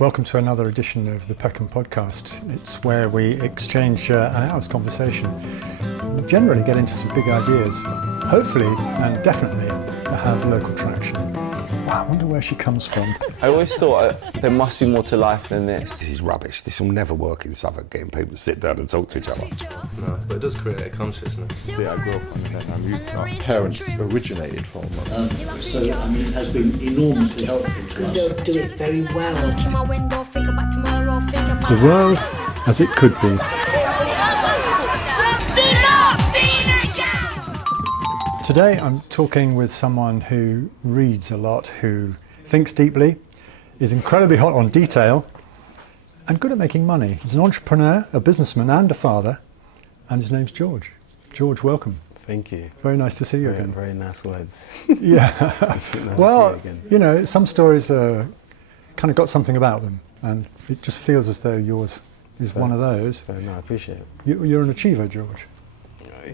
Welcome to another edition of the Peckham Podcast. It's where we exchange an hour's conversation. We generally get into some big ideas, hopefully and definitely have local traction. Wow, I wonder where she comes from. I always thought there must be more to life than this. This is rubbish. This will never work in Southwark, getting people to sit down and talk to each other. No, but it does create a consciousness. See, I grew up on the Peckham Youth Club. Parents originated from So, it has been enormously helpful to us. They'll do it very well. The world as it could be. Today I'm talking with someone who reads a lot, who thinks deeply, is incredibly hot on detail, and good at making money. He's an entrepreneur, a businessman and a father, and his name's George. George, welcome. Thank you. Very nice to see you again. Very nice words. Yeah. Nice Well, to see you again. you know, some stories kind of got something about them, and it just feels as though yours is one of those. No, I appreciate it. You're an achiever, George.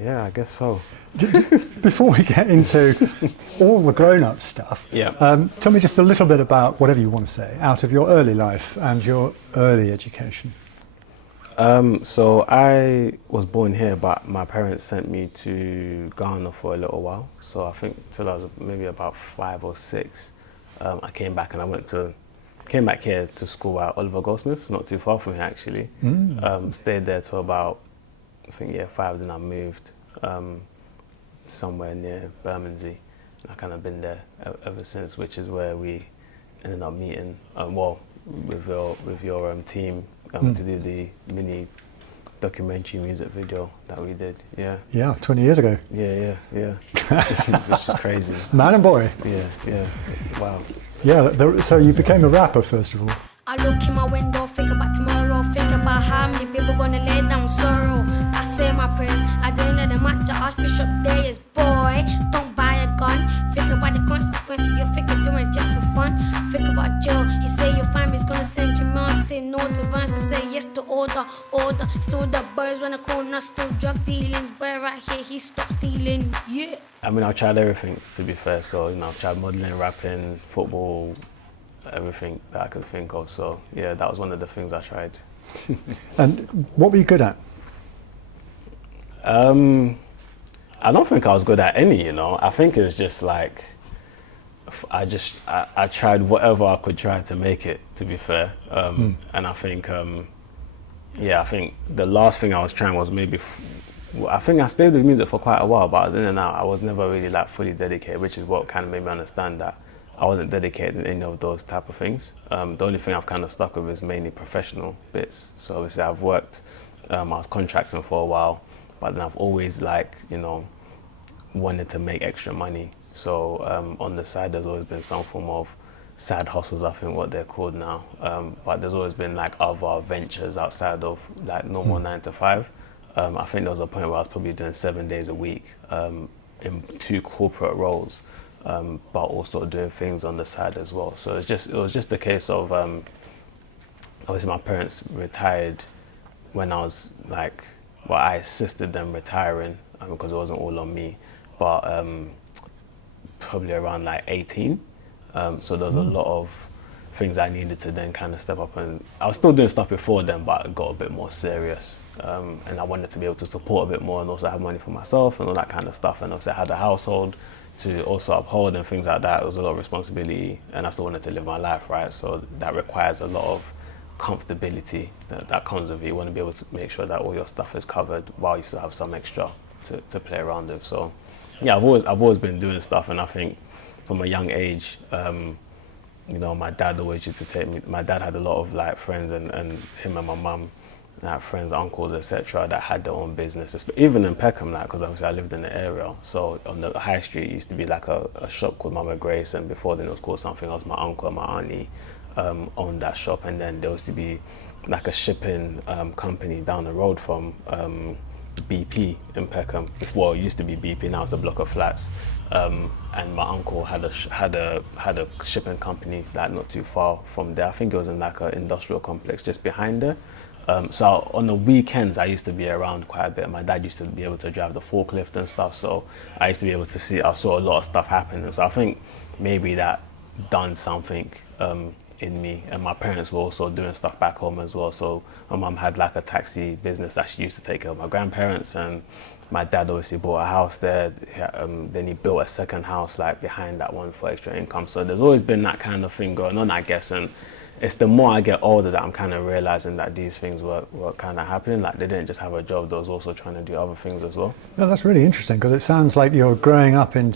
Yeah, I guess so. Before we get into all the grown-up stuff, tell me just a little bit about whatever you want to say out of your early life and your early education. So I was born here, but my parents sent me to Ghana for a little while. So I think till I was maybe about 5 or 6, I came back and came back here to school at Oliver Goldsmith's, not too far from here actually. Stayed there till about, I think, year 5, then I moved somewhere near Bermondsey. I kind of been there ever since, which is where we ended up meeting, with your team to do the mini documentary music video that we did. Yeah, 20 years ago. Yeah. Which is crazy. Man and boy. Yeah, wow. Yeah, so you became a rapper first of all. I look in my window, think about tomorrow, think about how many people gonna lay down sorrow. I say my prayers, I didn't let them match the Archbishop Days. Boy, don't buy a gun. Think about the consequences, you think you're doing it just for fun. Think about jail, you say your family's gonna send you mail. Say no to violence and say yes to order. Still the boys run a corner, still drug dealings. Boy right here, he stopped stealing, yeah. I mean, I've tried everything, to be fair. So, I've tried modelling, rapping, football, everything that I could think of. So yeah, that was one of the things I tried. And what were you good at? I don't think I was good at any, I think it was just like, I tried whatever I could try to make it, to be fair. And I think, I think the last thing I was trying was I think I stayed with music for quite a while, but I was in and out. I was never really like fully dedicated, which is what kind of made me understand that I wasn't dedicated in any of those type of things. The only thing I've kind of stuck with is mainly professional bits. So obviously I've worked, I was contracting for a while, but then I've always wanted to make extra money. So on the side, there's always been some form of side hustles, I think what they're called now. But there's always been other ventures outside of normal 9 to 5. I think there was a point where I was probably doing 7 days a week in 2 corporate roles. But also doing things on the side as well. So it was just a case of, obviously my parents retired when I was I assisted them retiring because it wasn't all on me, but probably around 18. So there was a lot of things I needed to then kind of step up, and I was still doing stuff before then, but it got a bit more serious. And I wanted to be able to support a bit more and also have money for myself and all that kind of stuff. And obviously I had a household to also uphold and things like that. It was a lot of responsibility, and I still wanted to live my life, right? So that requires a lot of comfortability that comes with it. You want to be able to make sure that all your stuff is covered while you still have some extra to play around with. So yeah, I've always been doing stuff, and I think from a young age, my dad always used to take me. My dad had a lot of friends, and him and my mum, friends, uncles, etc., that had their own business, even in Peckham, because obviously I lived in the area. So on the high street, it used to be a shop called Mama Grace, and before then it was called something else. My uncle and my auntie owned that shop, and then there used to be a shipping company down the road from BP in Peckham. Before it used to be BP, now it's a block of flats. And my uncle had a shipping company not too far from there. I think it was in an industrial complex just behind there. So on the weekends, I used to be around quite a bit. My dad used to be able to drive the forklift and stuff, so I used to be able to I saw a lot of stuff happening. So I think maybe that done something in me, and my parents were also doing stuff back home as well. So my mum had like a taxi business that she used to take care of my grandparents, and my dad obviously bought a house there. Then he built a second house like behind that one for extra income. So there's always been that kind of thing going on, I guess. And it's the more I get older that I'm kind of realizing that these things were kind of happening. Like they didn't just have a job; they was also trying to do other things as well. Yeah, that's really interesting, because it sounds like you're growing up in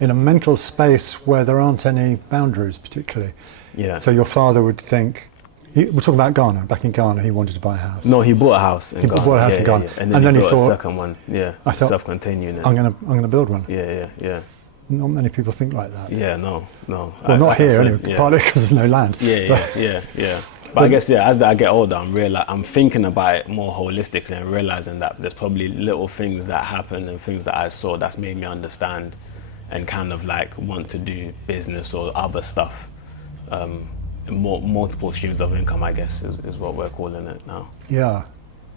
a mental space where there aren't any boundaries particularly. Yeah. So your father would think, we're talking about Ghana. Back in Ghana, he wanted to buy a house. No, he bought a house in Ghana. Bought a house in Ghana. And then he thought, built a second one. Yeah, I thought, self-contained unit. I'm gonna build one. Yeah. Not many people think like that. Yeah, no. Well, not here anyway. Partly because there's no land. Yeah. But I guess as I get older, I'm thinking about it more holistically and realizing that there's probably little things that happen and things that I saw that's made me understand and kind of like want to do business or other stuff. Multiple streams of income, I guess, is what we're calling it now. Yeah,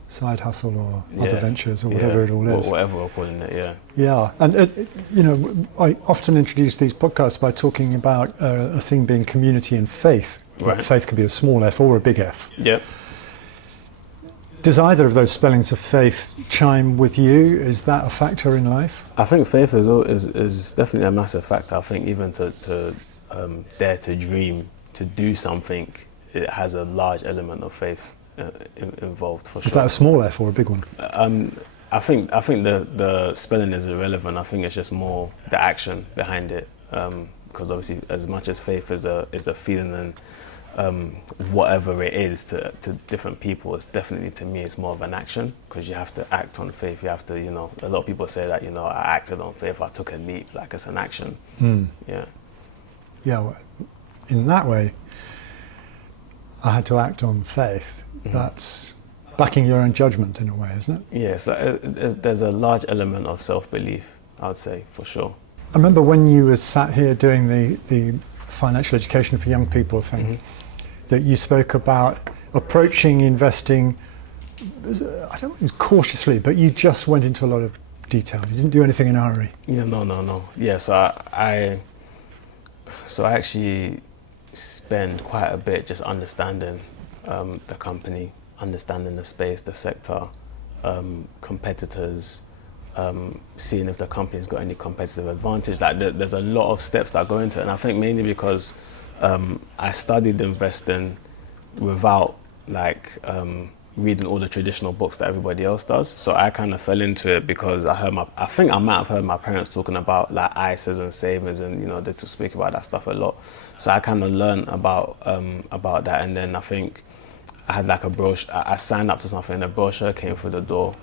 side hustle or other ventures or whatever it all is. Whatever we're calling it, yeah. Yeah, and I often introduce these podcasts by talking about a thing being community and faith. Right. Faith can be a small f or a big F. Yep. Does either of those spellings of faith chime with you? Is that a factor in life? I think faith is definitely a massive factor. I think even to dare to dream, to do something, it has a large element of faith involved for sure. Is that a small f or a big one? I think the spelling is irrelevant. I think it's just more the action behind it. Because obviously, as much as faith is a feeling and whatever it is to different people, it's definitely, to me, it's more of an action, because you have to act on faith. You have to, a lot of people say that, I acted on faith, I took a leap, like it's an action. Yeah. Yeah, well, in that way, I had to act on faith. That's backing your own judgment in a way, isn't it? Yes, there's a large element of self-belief, I would say, for sure. I remember when you were sat here doing the financial education for young people thing, that you spoke about approaching investing, I don't mean cautiously, but you just went into a lot of detail. You didn't do anything in a hurry. Yeah, no. Yeah, so I actually spend quite a bit just understanding the company, understanding the space, the sector, competitors, seeing if the company's got any competitive advantage. Like there's a lot of steps that go into it, and I think mainly because I studied investing without reading all the traditional books that everybody else does. So I kind of fell into it because I think I might have heard my parents talking about like ISAs and savings, and they to speak about that stuff a lot. So I kind of learned about that, and then I think I had like a brochure. I signed up to something, and a brochure came through the door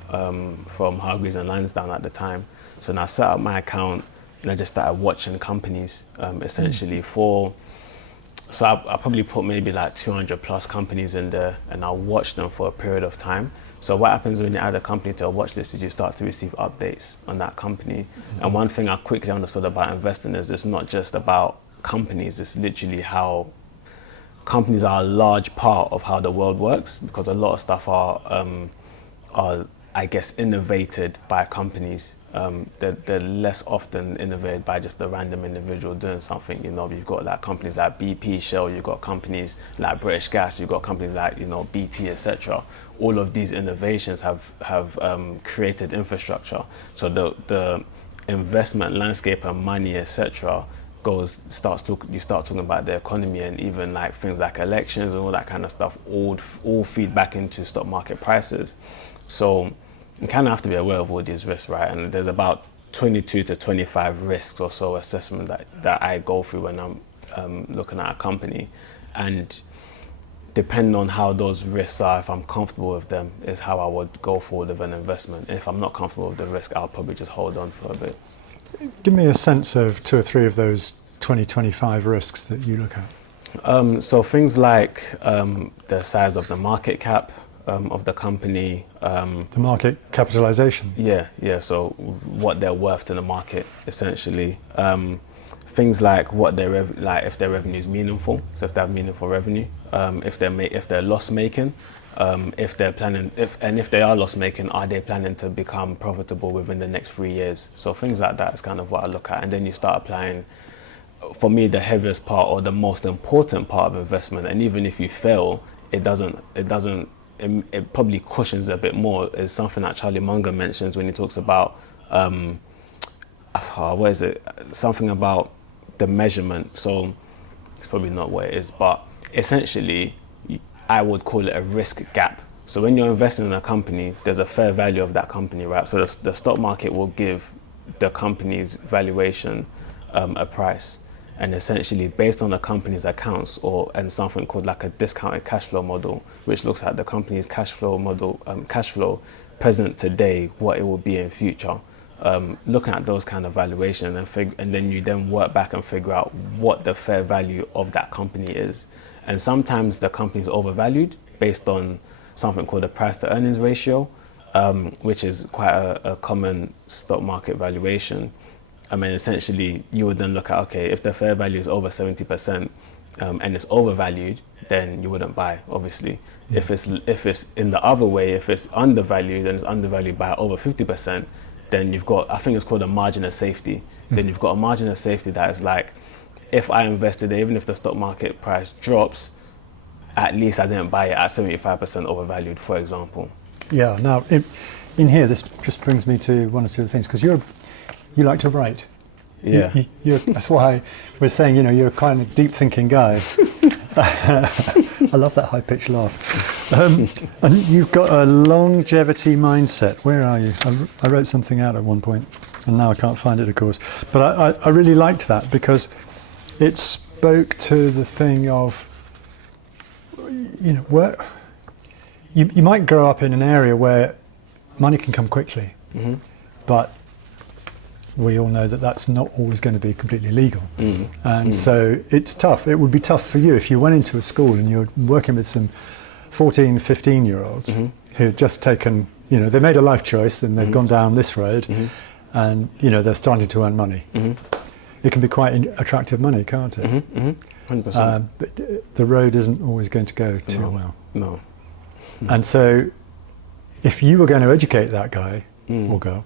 from Hargreaves and Lansdowne at the time. So then I set up my account and I just started watching companies essentially for. So I probably put maybe like 200 plus companies in there, and I watched them for a period of time. So what happens when you add a company to a watch list is you start to receive updates on that company. And one thing I quickly understood about investing is it's not just about companies, it's literally how companies are a large part of how the world works, because a lot of stuff are I guess innovated by companies. They're less often innovated by just a random individual doing something. You've got like companies like BP, Shell, you've got companies like British Gas, you've got companies like BT, etc. All of these innovations have created infrastructure. So the investment landscape and money, etc. you start talking about the economy, and even like things like elections and all that kind of stuff all feed back into stock market prices. So you kind of have to be aware of all these risks, right? And there's about 22 to 25 risks or so assessment that I go through when I'm looking at a company. And depending on how those risks are, if I'm comfortable with them, is how I would go forward with an investment. If I'm not comfortable with the risk, I'll probably just hold on for a bit. Give me a sense of 2 or 3 of those 25 risks that you look at. So things like the size of the market cap of the company. The market capitalization? Yeah, so what they're worth to the market, essentially. Things like if their revenue is meaningful, so if they have meaningful revenue, if they're loss making, if they are loss making, are they planning to become profitable within the next 3 years? So things like that is kind of what I look at, and then you start applying for me, the heaviest part or the most important part of investment, and even if you fail, it probably cushions a bit more, is something that Charlie Munger mentions when he talks about, what is it? Something about the measurement. So it's probably not what it is, but essentially, I would call it a risk gap. So when you're investing in a company, there's a fair value of that company, right? So the stock market will give the company's valuation a price. And essentially, based on the company's accounts and something called like a discounted cash flow model, which looks at the company's cash flow model, cash flow present today, what it will be in future. Looking at those kind of valuation and then you then work back and figure out what the fair value of that company is. And sometimes the company is overvalued based on something called a price to earnings ratio, which is quite a common stock market valuation. I mean, essentially, you would then look at, okay, if the fair value is over 70% and it's overvalued, then you wouldn't buy, obviously. If it's in the other way, if it's undervalued and it's undervalued by over 50%, then you've got, I think it's called a margin of safety. Then you've got a margin of safety that is like, if I invested, even if the stock market price drops, at least I didn't buy it at 75% overvalued, for example. Yeah, now in here, this just brings me to one or two things, because you like to write. Yeah. That's why we're saying, you're quite a deep thinking guy. I love that high pitched laugh. And you've got a longevity mindset. Where are you? I wrote something out at one point, and now I can't find it, of course. But I really liked that because it spoke to the thing of, where you might grow up in an area where money can come quickly, but we all know that that's not always going to be completely legal. And so it's tough. It would be tough for you if you went into a school and you're working with some 14, 15-year-olds who had just taken, they made a life choice and they've gone down this road and, they're starting to earn money. It can be quite attractive money, can't it? 100%. But the road isn't always going to go too well. No. And so if you were going to educate that guy or girl,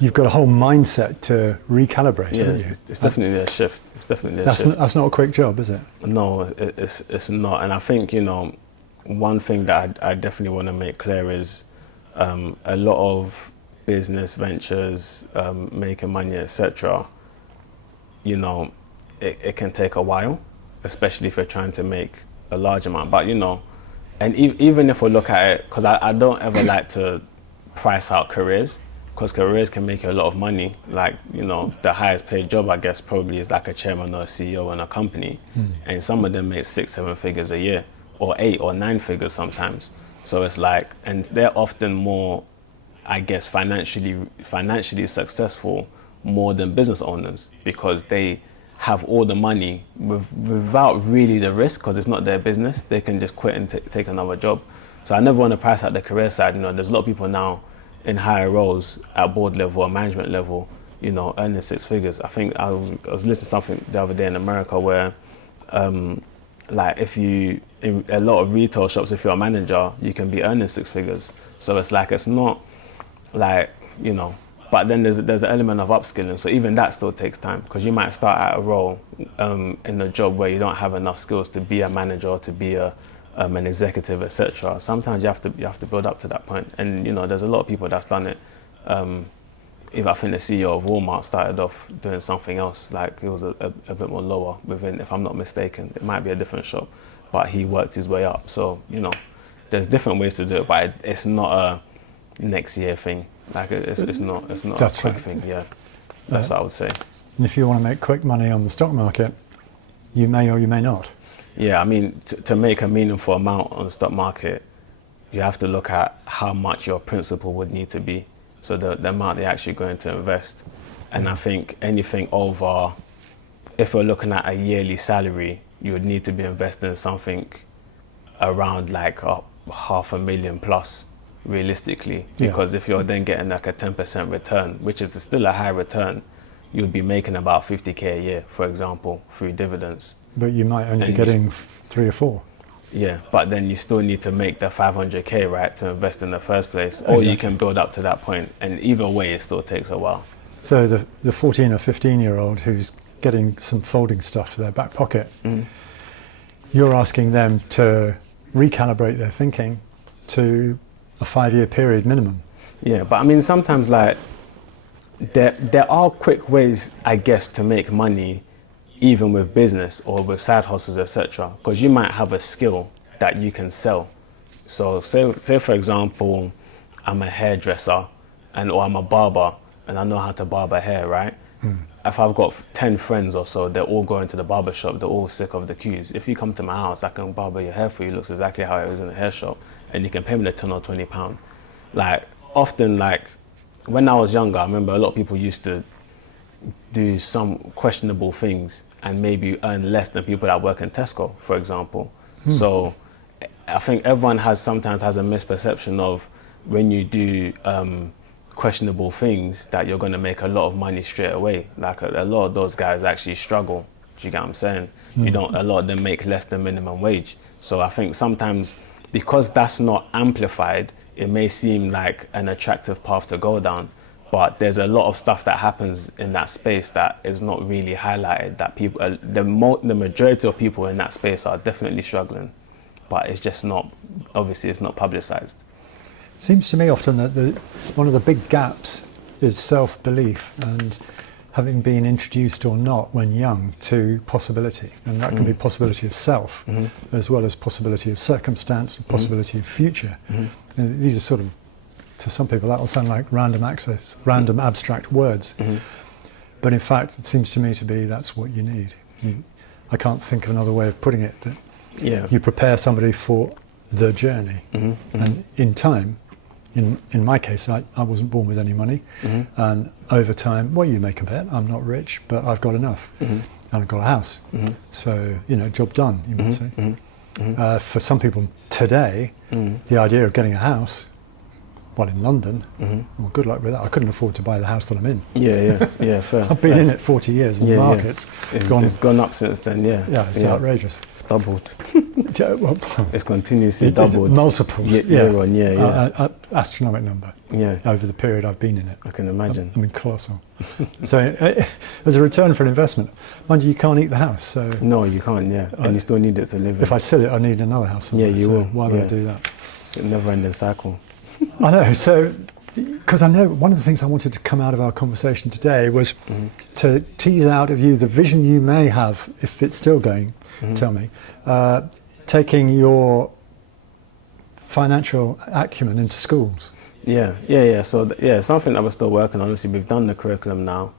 you've got a whole mindset to recalibrate, haven't you? It's definitely a shift. It's definitely a shift. That's not a quick job, is it? No, it's not. And I think, one thing that I definitely want to make clear is a lot of business ventures, making money, etc., it can take a while, especially if you're trying to make a large amount. But, and even if we look at it, because I don't ever like to price out careers, because careers can make you a lot of money. Like, the highest paid job, I guess, probably is like a chairman or a CEO in a company. And some of them make 6-7 figures a year, or 8 or 9 figures sometimes. So it's like, and they're often more, I guess, financially successful more than business owners, because they have all the money without really the risk, because it's not their business. They can just quit and take another job. So I never want to price out the career side. There's a lot of people now in higher roles at board level or management level, earning 6 figures. I think I was listening to something the other day in America where, like in a lot of retail shops, if you're a manager, you can be earning 6 figures. So it's like, it's not like, but then there's an element of upskilling. So even that still takes time, because you might start at a role in a job where you don't have enough skills to be a manager, to be an executive, etc. Sometimes you have to build up to that point. And there's a lot of people that's done it. Even I think the CEO of Walmart started off doing something else, like it was a bit more lower within, if I'm not mistaken. It might be a different shop, but he worked his way up. So there's different ways to do it, but it's not a next year thing. Like it's not That's a quick right. thing. Yeah, that's what I would say. And if you want to make quick money on the stock market, you may or you may not. Yeah, I mean, to make a meaningful amount on the stock market, you have to look at how much your principal would need to be. So the amount they're actually going to invest. And I think anything over, if we're looking at a yearly salary, you would need to be investing in something around like $500,000 plus, realistically. Because if you're then getting like a 10% return, which is still a high return, you'd be making about 50K a year, for example, through dividends. But you might only be getting 3 or 4. Yeah, but then you still need to make the 500K, right, to invest in the first place. Or Exactly. you can build up to that point. And either way, it still takes a while. So the 14 or 15-year-old who's getting some folding stuff for their back pocket. You're asking them to recalibrate their thinking to a 5-year period minimum. Yeah, but I mean, sometimes like there are quick ways, I guess, to make money, even with business or with side hustles, etc. Because you might have a skill that you can sell. So say for example, I'm a hairdresser or I'm a barber and I know how to barber hair, right? If I've got 10 friends or so, they're all going to the barber shop, they're all sick of the queues. If you come to my house, I can barber your hair for you. It looks exactly how it is in the hair shop, and you can pay me the 10 or 20 pound. Like often, like when I was younger, I remember a lot of people used to do some questionable things and maybe earn less than people that work in Tesco, for example. So I think everyone sometimes has a misperception of when you do questionable things that you're going to make a lot of money straight away. Like a lot of those guys actually struggle. Do you get what I'm saying? A lot of them make less than minimum wage. So I think sometimes because that's not amplified, it may seem like an attractive path to go down, but there's a lot of stuff that happens in that space that is not really highlighted, that people, the majority of people in that space are definitely struggling, but it's just not, obviously it's not publicized. Seems to me often that one of the big gaps is self-belief and having been introduced or not when young to possibility. And that can be possibility of self as well as possibility of circumstance and possibility of future. And these are sort of, to some people, that will sound like random abstract words. But in fact, it seems to me to be that's what you need. I can't think of another way of putting it, that you prepare somebody for the journey. And in time, in my case, I wasn't born with any money, and over time, well, you make a bet. I'm not rich, but I've got enough, and I've got a house. So, job done, you might say. For some people today, the idea of getting a house, well, in London, well, good luck with that. I couldn't afford to buy the house that I'm in. Yeah, fair. I've been in it 40 years, and the market's it's gone up since then. Yeah, it's outrageous. It's doubled. Well, it's continuously doubled. Multiples. Year on year. Astronomic number. Over the period I've been in it. I can imagine. I mean, colossal. So, as a return for an investment, mind you, you can't eat the house. So no, you can't. And you still need it to live in. If I sell it, I need another house somewhere. Yeah, you will. Why would I do that? It's a never-ending cycle. I know. So, because I know one of the things I wanted to come out of our conversation today was to tease out of you the vision you may have, if it's still going. Tell me, taking your financial acumen into schools. Yeah. So something that we're still working on. Obviously, we've done the curriculum now.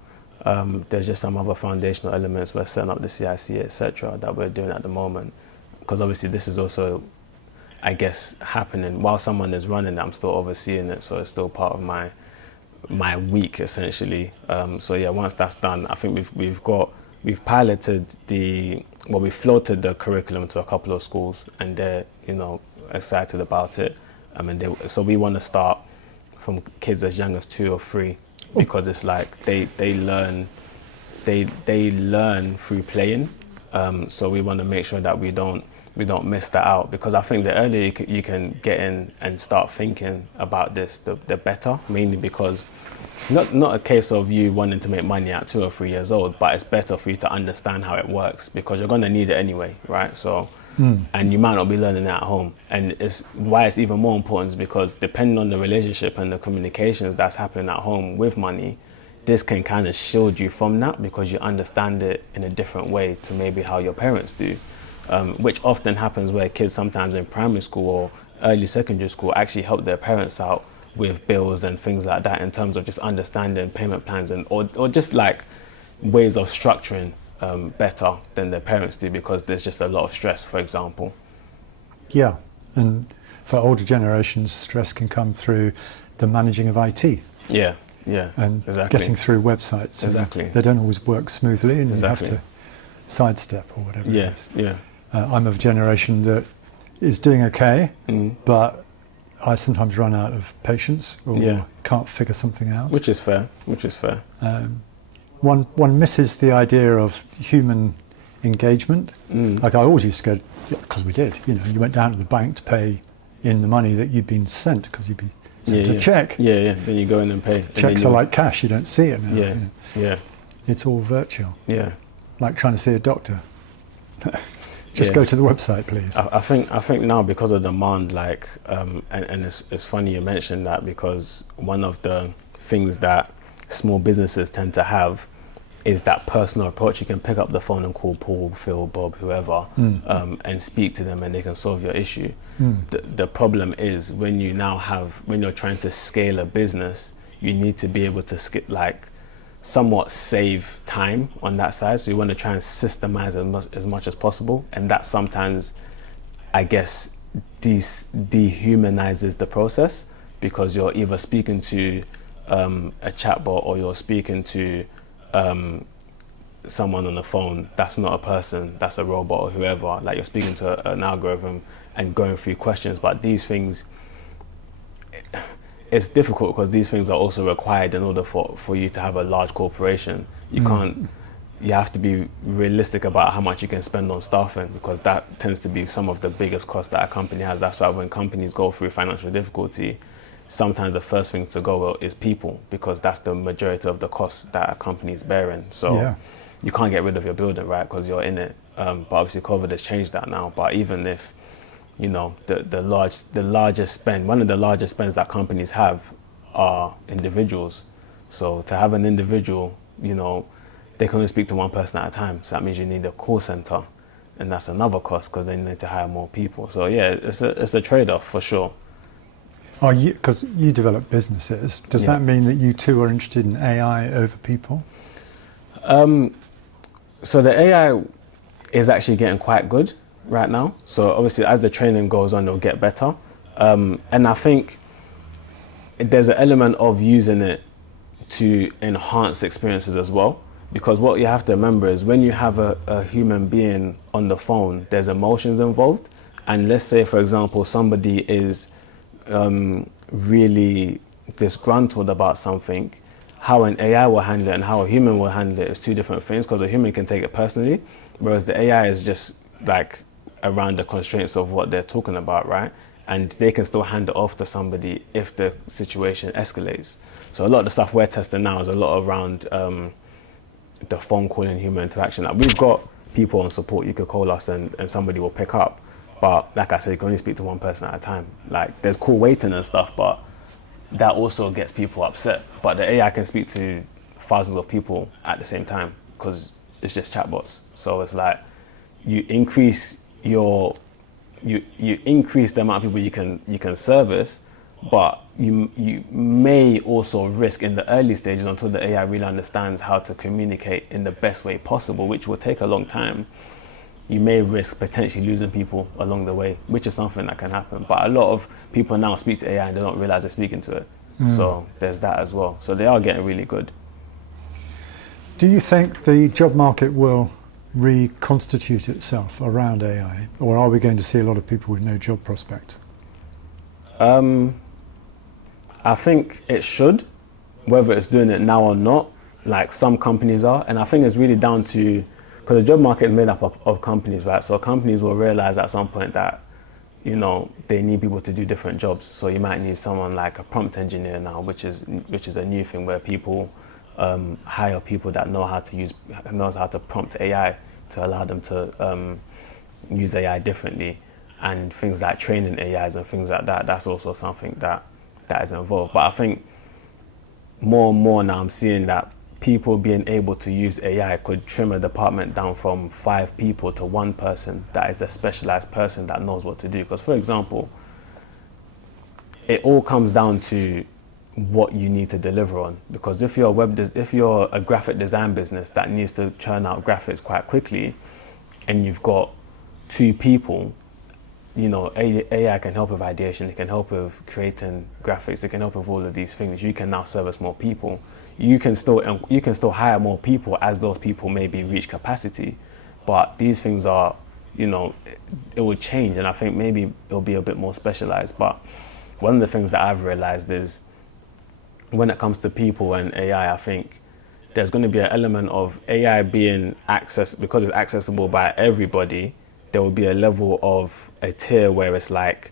There's just some other foundational elements. We're setting up the CIC, etc., that we're doing at the moment. Because obviously, this is also, I guess, happening while someone is running it. I'm still overseeing it, so it's still part of my week essentially. So yeah, once that's done, I think we've piloted we floated the curriculum to a couple of schools, and they're excited about it. I mean, so we want to start from kids as young as 2 or 3, because it's like they learn through playing. So we want to make sure that we don't miss that out, because I think the earlier you can get in and start thinking about this, the better. Mainly because not a case of you wanting to make money at 2 or 3 years old, but it's better for you to understand how it works, because you're going to need it anyway, right? So, and you might not be learning it at home. And it's why it's even more important is because depending on the relationship and the communications that's happening at home with money, this can kind of shield you from that, because you understand it in a different way to maybe how your parents do. Which often happens where kids sometimes in primary school or early secondary school actually help their parents out with bills and things like that, in terms of just understanding payment plans or just like ways of structuring better than their parents do, because there's just a lot of stress, for example. Yeah, and for older generations, stress can come through the managing of IT. Yeah, and exactly. Getting through websites. Exactly. They don't always work smoothly, and exactly. you have to sidestep or whatever it is. Yeah. I'm of a generation that is doing okay, but I sometimes run out of patience or can't figure something out. Which is fair. One misses the idea of human engagement. Like I always used to go, because we did, you went down to the bank to pay in the money that you'd been sent, because you'd be sent a check. Yeah, then you go in and pay. Checks are like cash, you don't see it now. Yeah. It's all virtual. Yeah. like trying to see a doctor? Just Yeah. go to the website, please. I think now because of demand, like, and it's funny you mentioned that, because one of the things that small businesses tend to have is that personal approach. You can pick up the phone and call Paul, Phil, Bob, whoever, and speak to them, and they can solve your issue. The problem is when you're trying to scale a business, you need to be able to somewhat save time on that side. So you want to try and systemize as much as possible, and that sometimes, I guess, dehumanizes the process, because you're either speaking to a chatbot, or you're speaking to someone on the phone that's not a person, that's a robot or whoever. Like, you're speaking to an algorithm and going through questions. But these things, it's difficult because these things are also required in order for you to have a large corporation. You have to be realistic about how much you can spend on staffing, because that tends to be some of the biggest costs that a company has. That's why when companies go through financial difficulty, sometimes the first things to go is people, because that's the majority of the costs that a company is bearing. So you can't get rid of your building, right, because you're in it. But obviously COVID has changed that now. But even if, you know, the largest spend, one of the largest spends that companies have are individuals. So to have an individual, you know, they can only speak to one person at a time. So that means you need a call center, and that's another cost, because they need to hire more people. So yeah, it's a trade-off for sure. Because you develop businesses, does that mean that you too are interested in AI over people? So the AI is actually getting quite good right now. So obviously as the training goes on, it'll get better. And I think there's an element of using it to enhance experiences as well. Because what you have to remember is when you have a human being on the phone, there's emotions involved. And let's say, for example, somebody is really disgruntled about something. How an AI will handle it and how a human will handle it is two different things, because a human can take it personally, whereas the AI is just like around the constraints of what they're talking about, right? And they can still hand it off to somebody if the situation escalates. So a lot of the stuff we're testing now is a lot around the phone call and human interaction. Like, we've got people on support, you could call us and somebody will pick up. But like I said, you can only speak to one person at a time. Like, there's call waiting and stuff, but that also gets people upset. But the AI can speak to thousands of people at the same time, because it's just chatbots. So it's like you increase you increase the amount of people you can service, but you may also risk in the early stages, until the AI really understands how to communicate in the best way possible, which will take a long time. You may risk potentially losing people along the way, which is something that can happen. But a lot of people now speak to AI and they don't realize they're speaking to it. So there's that as well. So they are getting really good. Do you think the job market will reconstitute itself around AI, or are we going to see a lot of people with no job prospects? I think it should, whether it's doing it now or not. Like, some companies are, and I think it's really down to, because the job market is made up of companies, right? So companies will realize at some point that, you know, they need people to do different jobs. So you might need someone like a prompt engineer now, which is a new thing, where people hire people that knows how to prompt AI to allow them to use AI differently, and things like training AIs and things like that. That's also something that is involved. But I think more and more now I'm seeing that people being able to use AI could trim a department down from 5 people to 1 person that is a specialized person that knows what to do. Because, for example, it all comes down to what you need to deliver on. Because if you're a graphic design business that needs to churn out graphics quite quickly, and you've got 2 people, you know, AI can help with ideation, it can help with creating graphics, it can help with all of these things. You can now service more people. You can still hire more people as those people maybe reach capacity, but these things are, you know, it will change, and I think maybe it'll be a bit more specialized. But one of the things that I've realized is, when it comes to people and AI, I think there's going to be an element of AI being because it's accessible by everybody. There will be a level of a tier where it's like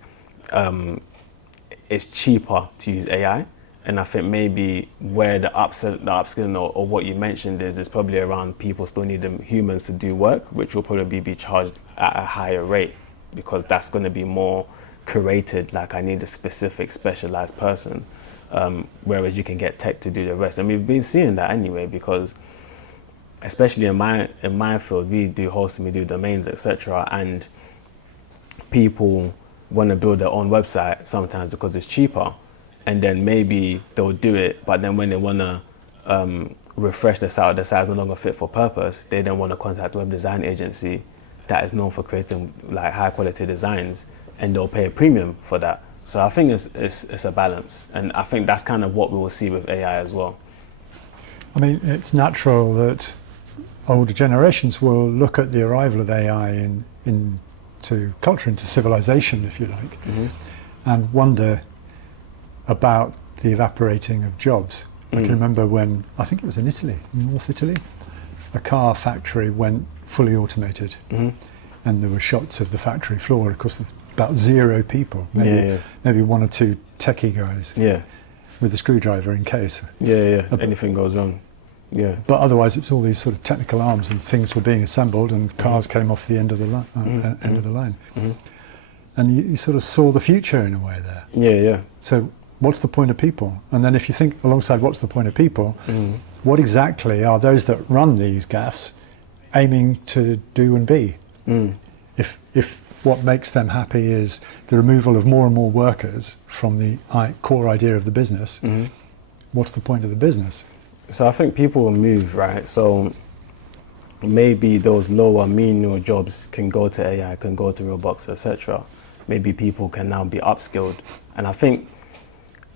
it's cheaper to use AI. And I think maybe where the upskilling or what you mentioned is probably around people still needing humans to do work, which will probably be charged at a higher rate, because that's going to be more curated, like I need a specific specialized person, whereas you can get tech to do the rest. And we've been seeing that anyway, because especially in my field, we do hosting, we do domains, etc. And people want to build their own website sometimes because it's cheaper. And then maybe they'll do it, but then when they want to refresh the site is no longer fit for purpose, they then want to contact a web design agency that is known for creating like high quality designs, and they'll pay a premium for that. So I think it's a balance, and I think that's kind of what we will see with AI as well. I mean, it's natural that older generations will look at the arrival of AI into culture, into civilization, if you like, and wonder about the evaporating of jobs. I can remember when, I think it was in Italy, in North Italy, a car factory went fully automated, and there were shots of the factory floor, of course, about 0 people, maybe 1 or 2 techie guys with a screwdriver in case. Anything goes wrong. But otherwise, it's all these sort of technical arms, and things were being assembled, and cars came off the end of the line. And you sort of saw the future in a way there. So what's the point of people? And then if you think alongside what's the point of people, what exactly are those that run these gaffs aiming to do and be? If what makes them happy is the removal of more and more workers from the core idea of the business, what's the point of the business? So I think people will move, right? So maybe those lower menial jobs can go to AI, can go to robots, etc. Maybe people can now be upskilled. And I think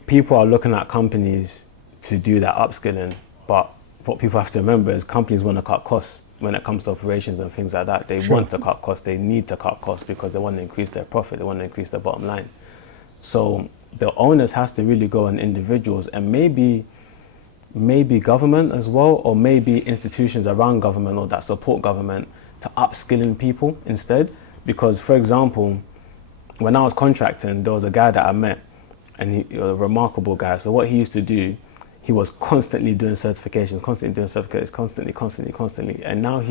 people are looking at companies to do that upskilling, but what people have to remember is companies want to cut costs when it comes to operations and things like that. They want to cut costs, they need to cut costs because they want to increase their profit, they want to increase their bottom line. So the onus has to really go on individuals, and maybe government as well, or maybe institutions around government or that support government to upskilling people instead. Because, for example, when I was contracting, there was a guy that I met, and he was a remarkable guy. So what he used to do, he was constantly doing certifications, constantly. And now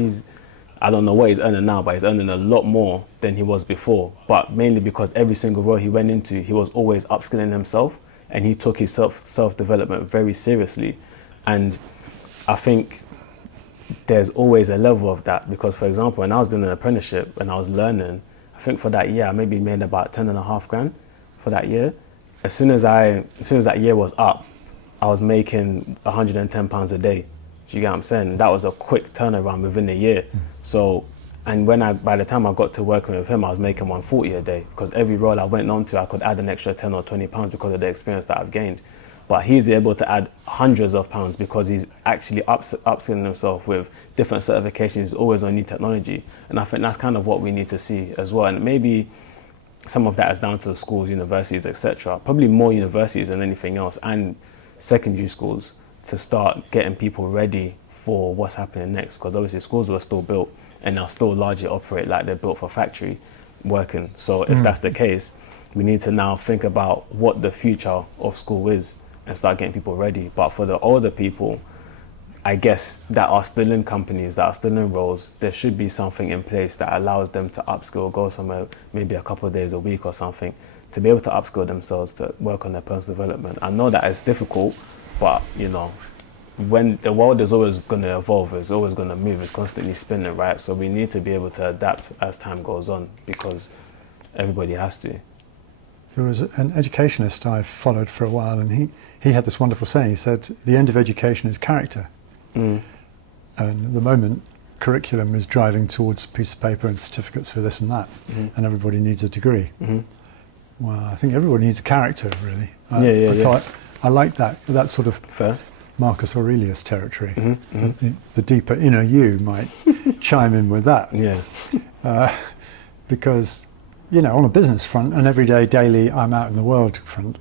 I don't know what he's earning now, but he's earning a lot more than he was before. But mainly because every single role he went into, he was always upskilling himself, and he took his self-development very seriously. And I think there's always a level of that, because, for example, when I was doing an apprenticeship and I was learning, I think for that year I maybe made about 10.5 grand for that year. As soon as that year was up, I was making £110 a day. Do you get what I'm saying? That was a quick turnaround within a year. So, and by the time I got to working with him, I was making 140 a day, because every role I went on to, I could add an extra 10 or 20 pounds because of the experience that I've gained. But he's able to add hundreds of pounds because he's actually upskilling himself with different certifications. He's always on new technology. And I think that's kind of what we need to see as well. And maybe some of that is down to the schools, universities, etc. Probably more universities than anything else, and secondary schools, to start getting people ready for what's happening next. Because obviously schools were still built and they'll still largely operate like they're built for factory working. So if that's the case, we need to now think about what the future of school is and start getting people ready. But for the older people, I guess, that are still in companies, that are still in roles, there should be something in place that allows them to upskill, go somewhere maybe a couple of days a week or something, to be able to upskill themselves, to work on their personal development. I know that it's difficult, but when the world is always going to evolve, it's always going to move, it's constantly spinning, right? So we need to be able to adapt as time goes on, because everybody has to. There was an educationist I followed for a while, and he had this wonderful saying. He said, the end of education is character. And at the moment, curriculum is driving towards a piece of paper and certificates for this and that, and everybody needs a degree. Well, I think everybody needs a character, really. So I like that sort of Fair. Marcus Aurelius territory. The deeper inner you might chime in with that. Because, on a business front, and every day, daily, I'm out in the world front,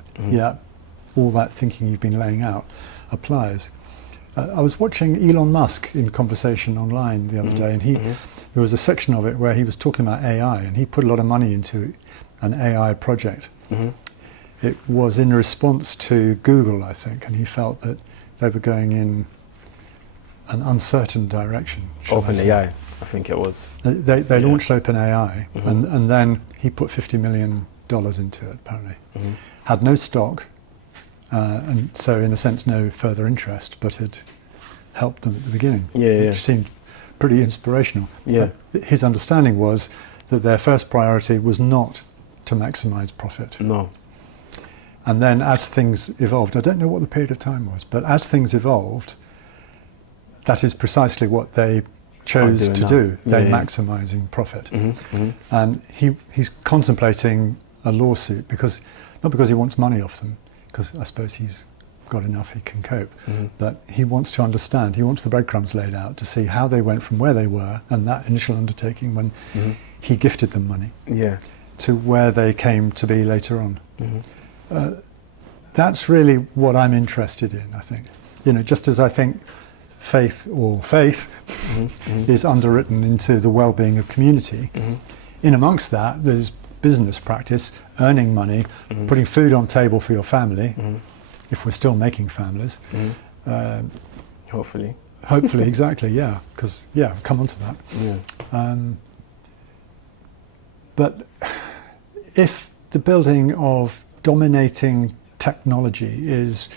all that thinking you've been laying out applies. I was watching Elon Musk in conversation online the other day, and there was a section of it where he was talking about AI, and he put a lot of money into an AI project. it was in response to Google, I think, and he felt that they were going in an uncertain direction. OpenAI, I think it was. They launched OpenAI, and then he put $50 million into it, apparently. Had no stock, and so in a sense no further interest, but it helped them at the beginning, which seemed pretty inspirational. But his understanding was that their first priority was not to maximise profit. No. And then as things evolved, I don't know what the period of time was, but as things evolved, that is precisely what they chose to do. They're maximising profit. And he's contemplating a lawsuit, not because he wants money off them, because I suppose he's got enough, he can cope, but he wants to understand, he wants the breadcrumbs laid out to see how they went from where they were and that initial undertaking when he gifted them money to where they came to be later on. That's really what I'm interested in, I think. Just as I think faith is underwritten into the well-being of community, in amongst that there's business practice, earning money, putting food on table for your family, if we're still making families. Hopefully, exactly, yeah, because, come on to that. But if the building of dominating technology is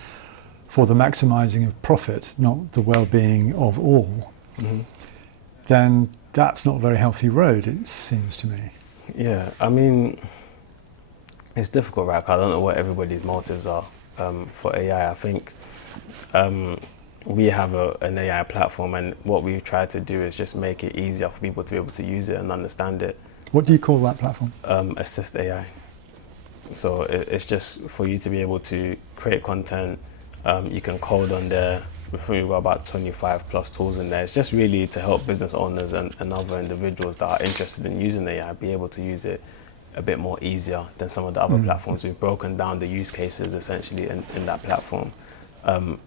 for the maximising of profit, not the well-being of all, then that's not a very healthy road, it seems to me. Yeah, I mean, it's difficult, right? I don't know what everybody's motives are for AI. I think we have an AI platform, and what we've tried to do is just make it easier for people to be able to use it and understand it. What do you call that platform? Assist AI. So it's just for you to be able to create content. You can code on there. We've got about 25 plus tools in there. It's just really to help business owners and other individuals that are interested in using AI be able to use it a bit more easier than some of the other platforms. We've broken down the use cases essentially in that platform. And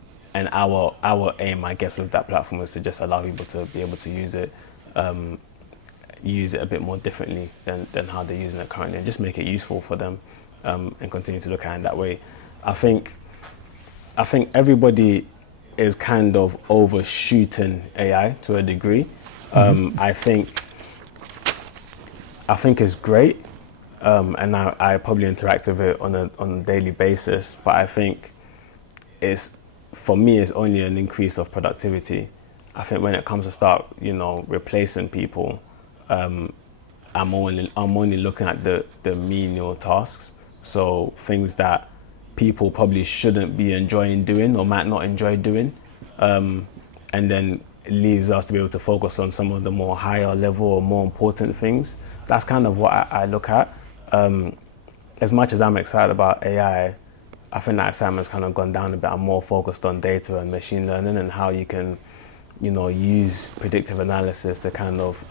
our aim, I guess, with that platform is to just allow people to be able to use it a bit more differently than how they're using it currently, and just make it useful for them and continue to look at it that way. I think everybody is kind of overshooting AI to a degree. I think it's great, and I probably interact with it on a daily basis. But I think for me, it's only an increase of productivity. I think when it comes to start, replacing people, I'm only looking at the menial tasks. So things that people probably shouldn't be enjoying doing or might not enjoy doing, and then it leaves us to be able to focus on some of the more higher level or more important things. That's kind of what I look at. As much as I'm excited about AI, I think that excitement's kind of gone down a bit. I'm more focused on data and machine learning and how you can use predictive analysis to kind of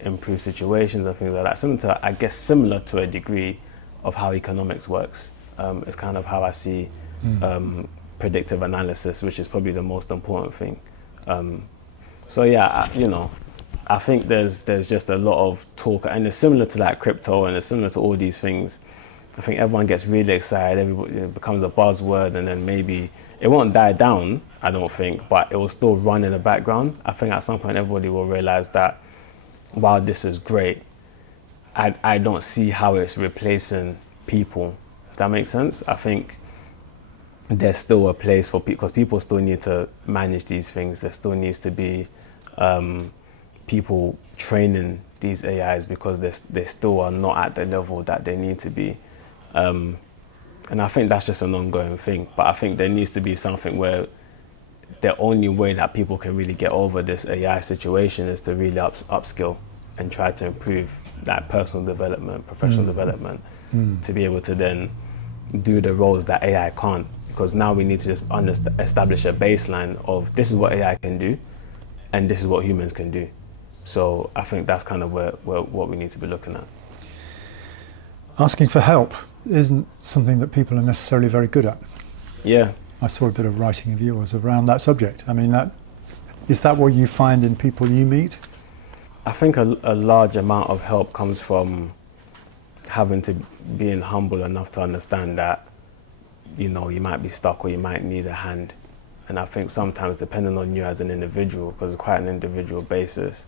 improve situations and things like that. Similar to a degree of how economics works. It's kind of how I see predictive analysis, which is probably the most important thing. I think there's just a lot of talk, and it's similar to like crypto, and it's similar to all these things. I think everyone gets really excited, it becomes a buzzword, and then maybe it won't die down, I don't think, but it will still run in the background. I think at some point everybody will realize that while this is great, I don't see how it's replacing people. If that makes sense? I think there's still a place for people, because people still need to manage these things. There still needs to be people training these AIs, because they still are not at the level that they need to be. And I think that's just an ongoing thing. But I think there needs to be something where the only way that people can really get over this AI situation is to really upskill and try to improve that personal development, professional development, to be able to then do the roles that AI can't. Because now we need to just establish a baseline of this is what AI can do, and this is what humans can do. So I think that's kind of what we need to be looking at. Asking for help isn't something that people are necessarily very good at. Yeah. I saw a bit of writing of yours around that subject. I mean, is that what you find in people you meet? I think a large amount of help comes from being humble enough to understand that you know, you might be stuck or you might need a hand. And I think sometimes, depending on you as an individual, because it's quite an individual basis,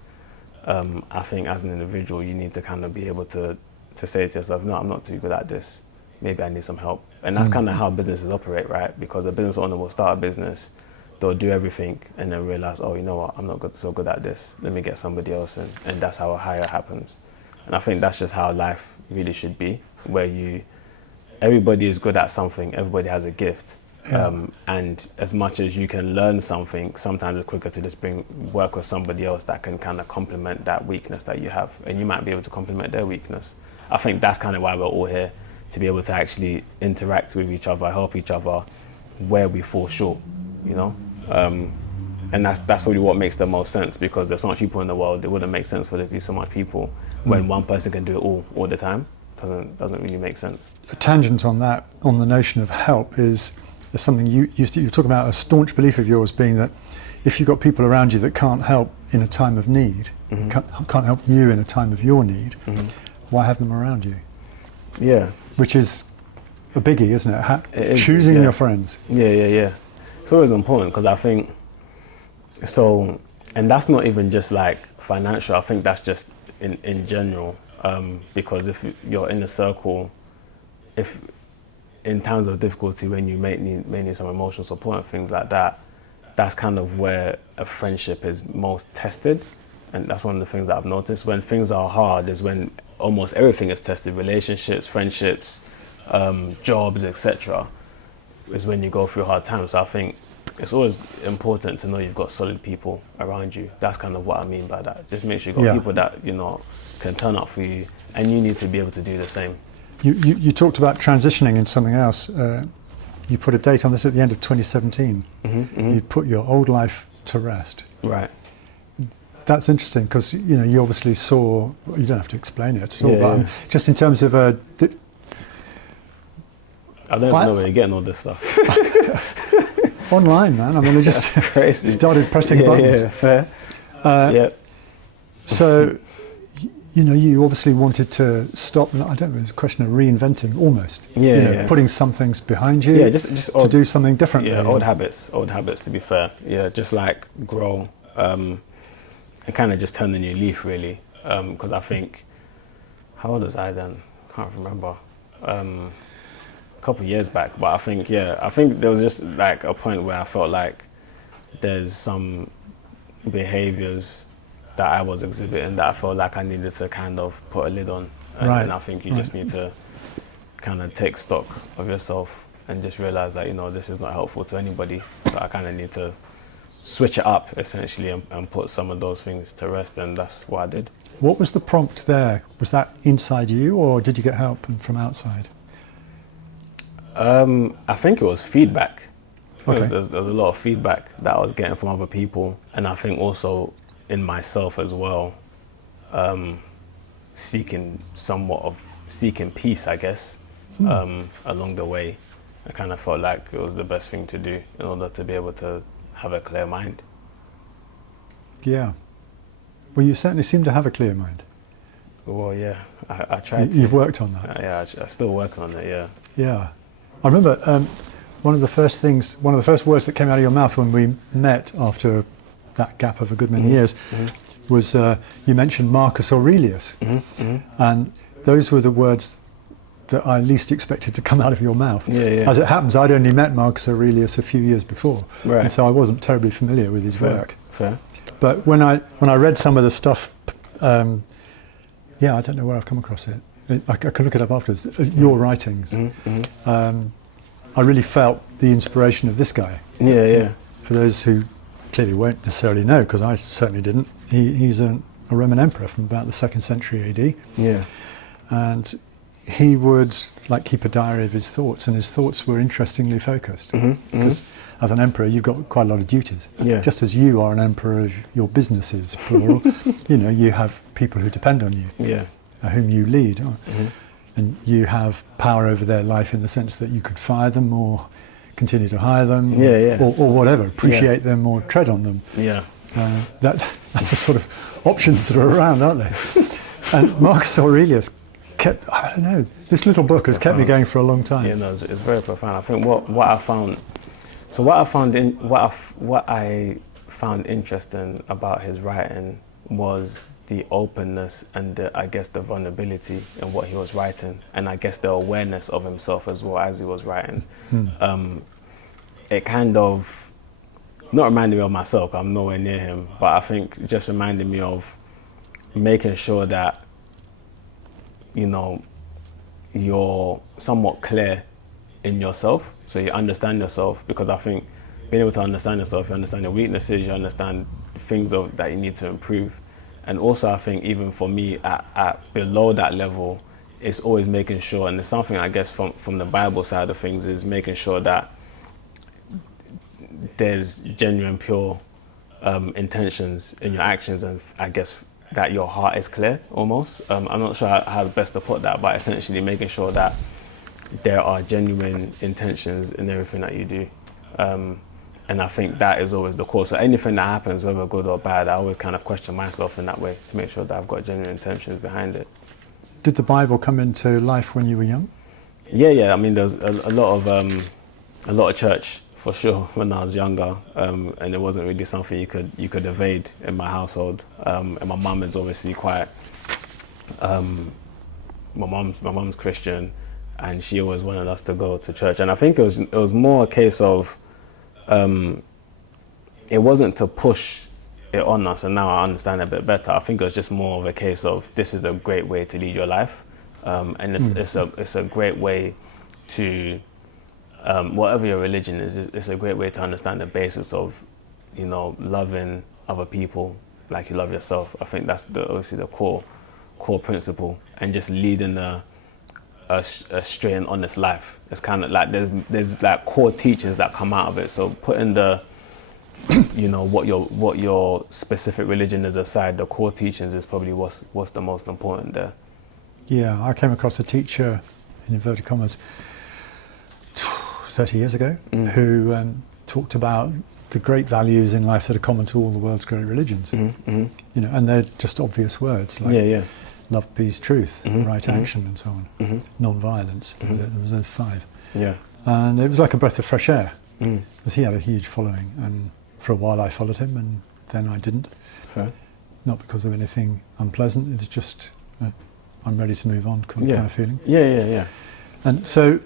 I think as an individual, you need to kind of be able to say to yourself, no, I'm not too good at this. Maybe I need some help. And that's kind of how businesses operate, right? Because a business owner will start a business, they'll do everything, and then realize, oh, you know what, I'm not so good at this. Let me get somebody else in. And that's how a hire happens. And I think that's just how life really should be, where everybody is good at something, everybody has a gift. Yeah. And as much as you can learn something, sometimes it's quicker to just work with somebody else that can kind of complement that weakness that you have, and you might be able to complement their weakness. I think that's kind of why we're all here, to be able to actually interact with each other, help each other where we fall short, you know? And that's probably what makes the most sense, because there's so much people in the world, it wouldn't make sense for there to be so much people when one person can do it all the time. Doesn't really make sense. A tangent on that, on the notion of help, is something you talk about, a staunch belief of yours being that if you've got people around you that can't help in a time of need, can't help you in a time of your need, why have them around you? Yeah. Which is a biggie, isn't it? Choosing your friends. Yeah. It's always important, because I think, so, and that's not even just like financial, I think that's just in general, because if you're in a circle, if in times of difficulty, when you may need some emotional support and things like that, that's kind of where a friendship is most tested. And that's one of the things that I've noticed. When things are hard is when almost everything is tested. Relationships, friendships, jobs, etc. is when you go through hard times. So I think it's always important to know you've got solid people around you. That's kind of what I mean by that. Just make sure you've got people that, you know, can turn up for you, and you need to be able to do the same. You talked about transitioning into something else. You put a date on this at the end of 2017. You put your old life to rest. Right. That's interesting, because you obviously saw. You don't have to explain it at all, but just in terms of I don't know where you're getting all this stuff. Online, man. I mean, I just started pressing buttons. Yeah, fair. So. You obviously wanted to stop. I don't know. It's a question of reinventing, almost. Putting some things behind you. Yeah, just to do something different. Yeah, old habits. To be fair. Yeah, just like grow, and kind of just turn the new leaf, really. Because I think, how old was I then? Can't remember. A couple of years back, but I think there was just like a point where I felt like there's some behaviors that I was exhibiting that I felt like I needed to kind of put a lid on. And I think you just need to kind of take stock of yourself and just realize that, this is not helpful to anybody. So I kind of need to switch it up, essentially, and put some of those things to rest, and that's what I did. What was the prompt there? Was that inside you, or did you get help from outside? I think it was feedback. Okay. There's a lot of feedback that I was getting from other people, and I think also in myself as well, seeking peace, I guess, along the way. I kind of felt like it was the best thing to do in order to be able to have a clear mind. Yeah. Well, you certainly seem to have a clear mind. Well, yeah, I tried to. You've worked on that. Yeah, I'm still working on it, yeah. Yeah. I remember one of the first words that came out of your mouth when we met after that gap of a good many years was you mentioned Marcus Aurelius. And those were the words that I least expected to come out of your mouth. Yeah. As it happens, I'd only met Marcus Aurelius a few years before, and so I wasn't terribly familiar with his work. Fair. But when I read some of the stuff, I don't know where I've come across it. I can look it up afterwards. Your writings. I really felt the inspiration of this guy. Yeah. For those who clearly won't necessarily know, because I certainly didn't, he's a Roman emperor from about the 2nd century AD. Yeah. And he would keep a diary of his thoughts, and his thoughts were interestingly focused. Because as an emperor, you've got quite a lot of duties. Yeah. Just as you are an emperor of your businesses, plural, you have people who depend on you, whom you lead. And you have power over their life in the sense that you could fire them or continue to hire them, or whatever, appreciate them or tread on them. Yeah. That's the sort of options that are around, aren't they? And Marcus Aurelius kept, I don't know, this little book has kept me going for a long time. Yeah, no, it's very profound. I think what I found interesting about his writing was the openness and the vulnerability in what he was writing, and I guess the awareness of himself as well as he was writing. It kind of not reminded me of myself. I'm nowhere near him, but I think it just reminded me of making sure that, you know, you're somewhat clear in yourself, so you understand yourself, because I think being able to understand yourself, you understand your weaknesses, you understand things that you need to improve. And also I think even for me at below that level, it's always making sure, and it's something I guess from the Bible side of things, is making sure that there's genuine, pure intentions in your actions, and I guess that your heart is clear almost. I'm not sure how best to put that, but essentially making sure that there are genuine intentions in everything that you do. And I think that is always the core. So anything that happens, whether good or bad, I always kind of question myself in that way to make sure that I've got genuine intentions behind it. Did the Bible come into life when you were young? Yeah. I mean, there's a lot of church for sure when I was younger, and it wasn't really something you could evade in my household. And my mum is obviously quite. My mum's Christian, and she always wanted us to go to church. And I think it was more a case of. It wasn't to push it on us, and now I understand it a bit better. I think it was just more of a case of, this is a great way to lead your life, and it's a great way to, whatever your religion is, it's a great way to understand the basis of, you know, loving other people like you love yourself. I think that's obviously the core principle, and just leading a straight and honest life. It's kind of like there's like core teachings that come out of it. So putting the, you know, what your specific religion is aside, the core teachings is probably what's the most important there. Yeah, I came across a teacher, in inverted commas, 30 years ago, who talked about the great values in life that are common to all the world's great religions. You know, and they're just obvious words like love, peace, truth, right action, and so on. Non-violence. There was those 5. Yeah. And it was like a breath of fresh air, because he had a huge following, and for a while I followed him, and then I didn't. Fair. Not because of anything unpleasant. It was just I'm ready to move on kind of feeling. Yeah. And so,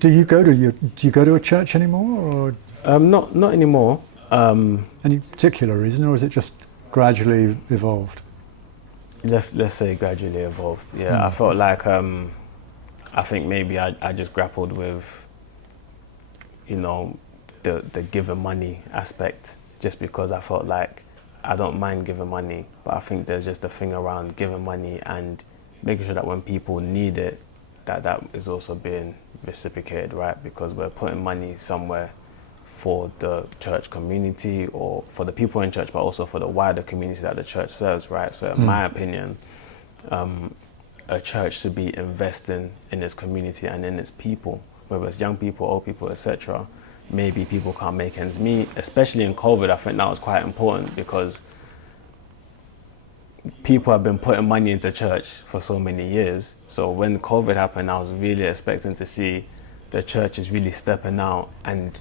do you go to a church anymore, or not anymore. Any particular reason, or is it just gradually evolved? Let's say gradually evolved. Yeah, I felt like I think maybe I just grappled with, you know, the giving money aspect, just because I felt like I don't mind giving money, but I think there's just a thing around giving money and making sure that when people need it, that is also being reciprocated, right? Because we're putting money somewhere for the church community, or for the people in church, but also for the wider community that the church serves, right? So in my opinion, a church should be investing in its community and in its people, whether it's young people, old people, etc. Maybe people can't make ends meet, especially in COVID. I think that was quite important, because people have been putting money into church for so many years. So when COVID happened, I was really expecting to see the churches really stepping out and,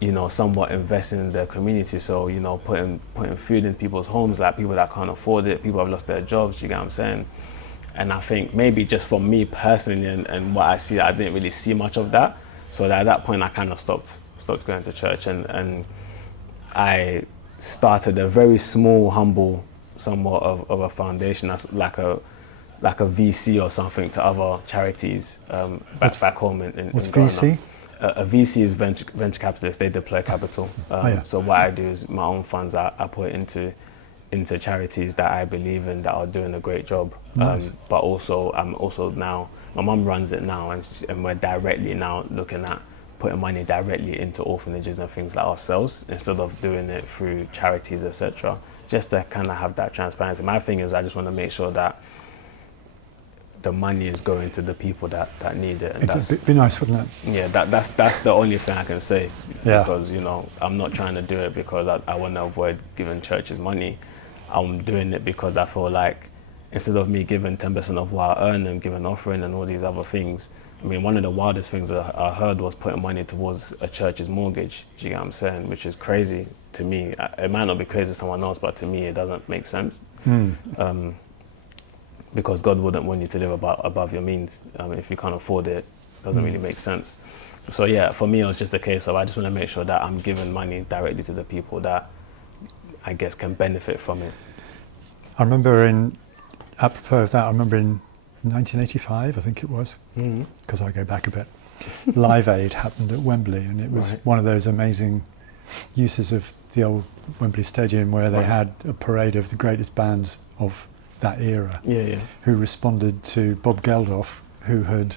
you know, somewhat investing in their community. So, you know, putting food in people's homes, like people that can't afford it, people have lost their jobs, you get what I'm saying? And I think maybe just for me personally and what I see, I didn't really see much of that. So at that point I kind of stopped going to church, and I started a very small, humble, somewhat of a foundation that's like a VC or something to other charities back home in What's Ghana. VC? A VC is venture capitalist. They deploy capital. So what I do is my own funds I put into charities that I believe in, that are doing a great job. Nice. But also I'm also now, my mum runs it now, and we're directly now looking at putting money directly into orphanages and things like ourselves, instead of doing it through charities, etc. Just to kind of have that transparency. My thing is I just want to make sure that the money is going to the people that need it. And It'd be nice, wouldn't it? Yeah, that's the only thing I can say. Yeah. Because, you know, I'm not trying to do it because I want to avoid giving churches money. I'm doing it because I feel like instead of me giving 10% of what I earn and giving an offering and all these other things. I mean, one of the wildest things I heard was putting money towards a church's mortgage. Do you get what I'm saying? Which is crazy to me. It might not be crazy to someone else, but to me, it doesn't make sense. Because God wouldn't want you to live above your means. If you can't afford it, it doesn't really make sense. So yeah, for me, it was just a case of I just want to make sure that I'm giving money directly to the people that I guess can benefit from it. I remember apropos of that, I remember in 1985, I think it was, because I go back a bit, Live Aid happened at Wembley, and it was one of those amazing uses of the old Wembley Stadium where they had a parade of the greatest bands of that era who responded to Bob Geldof, who had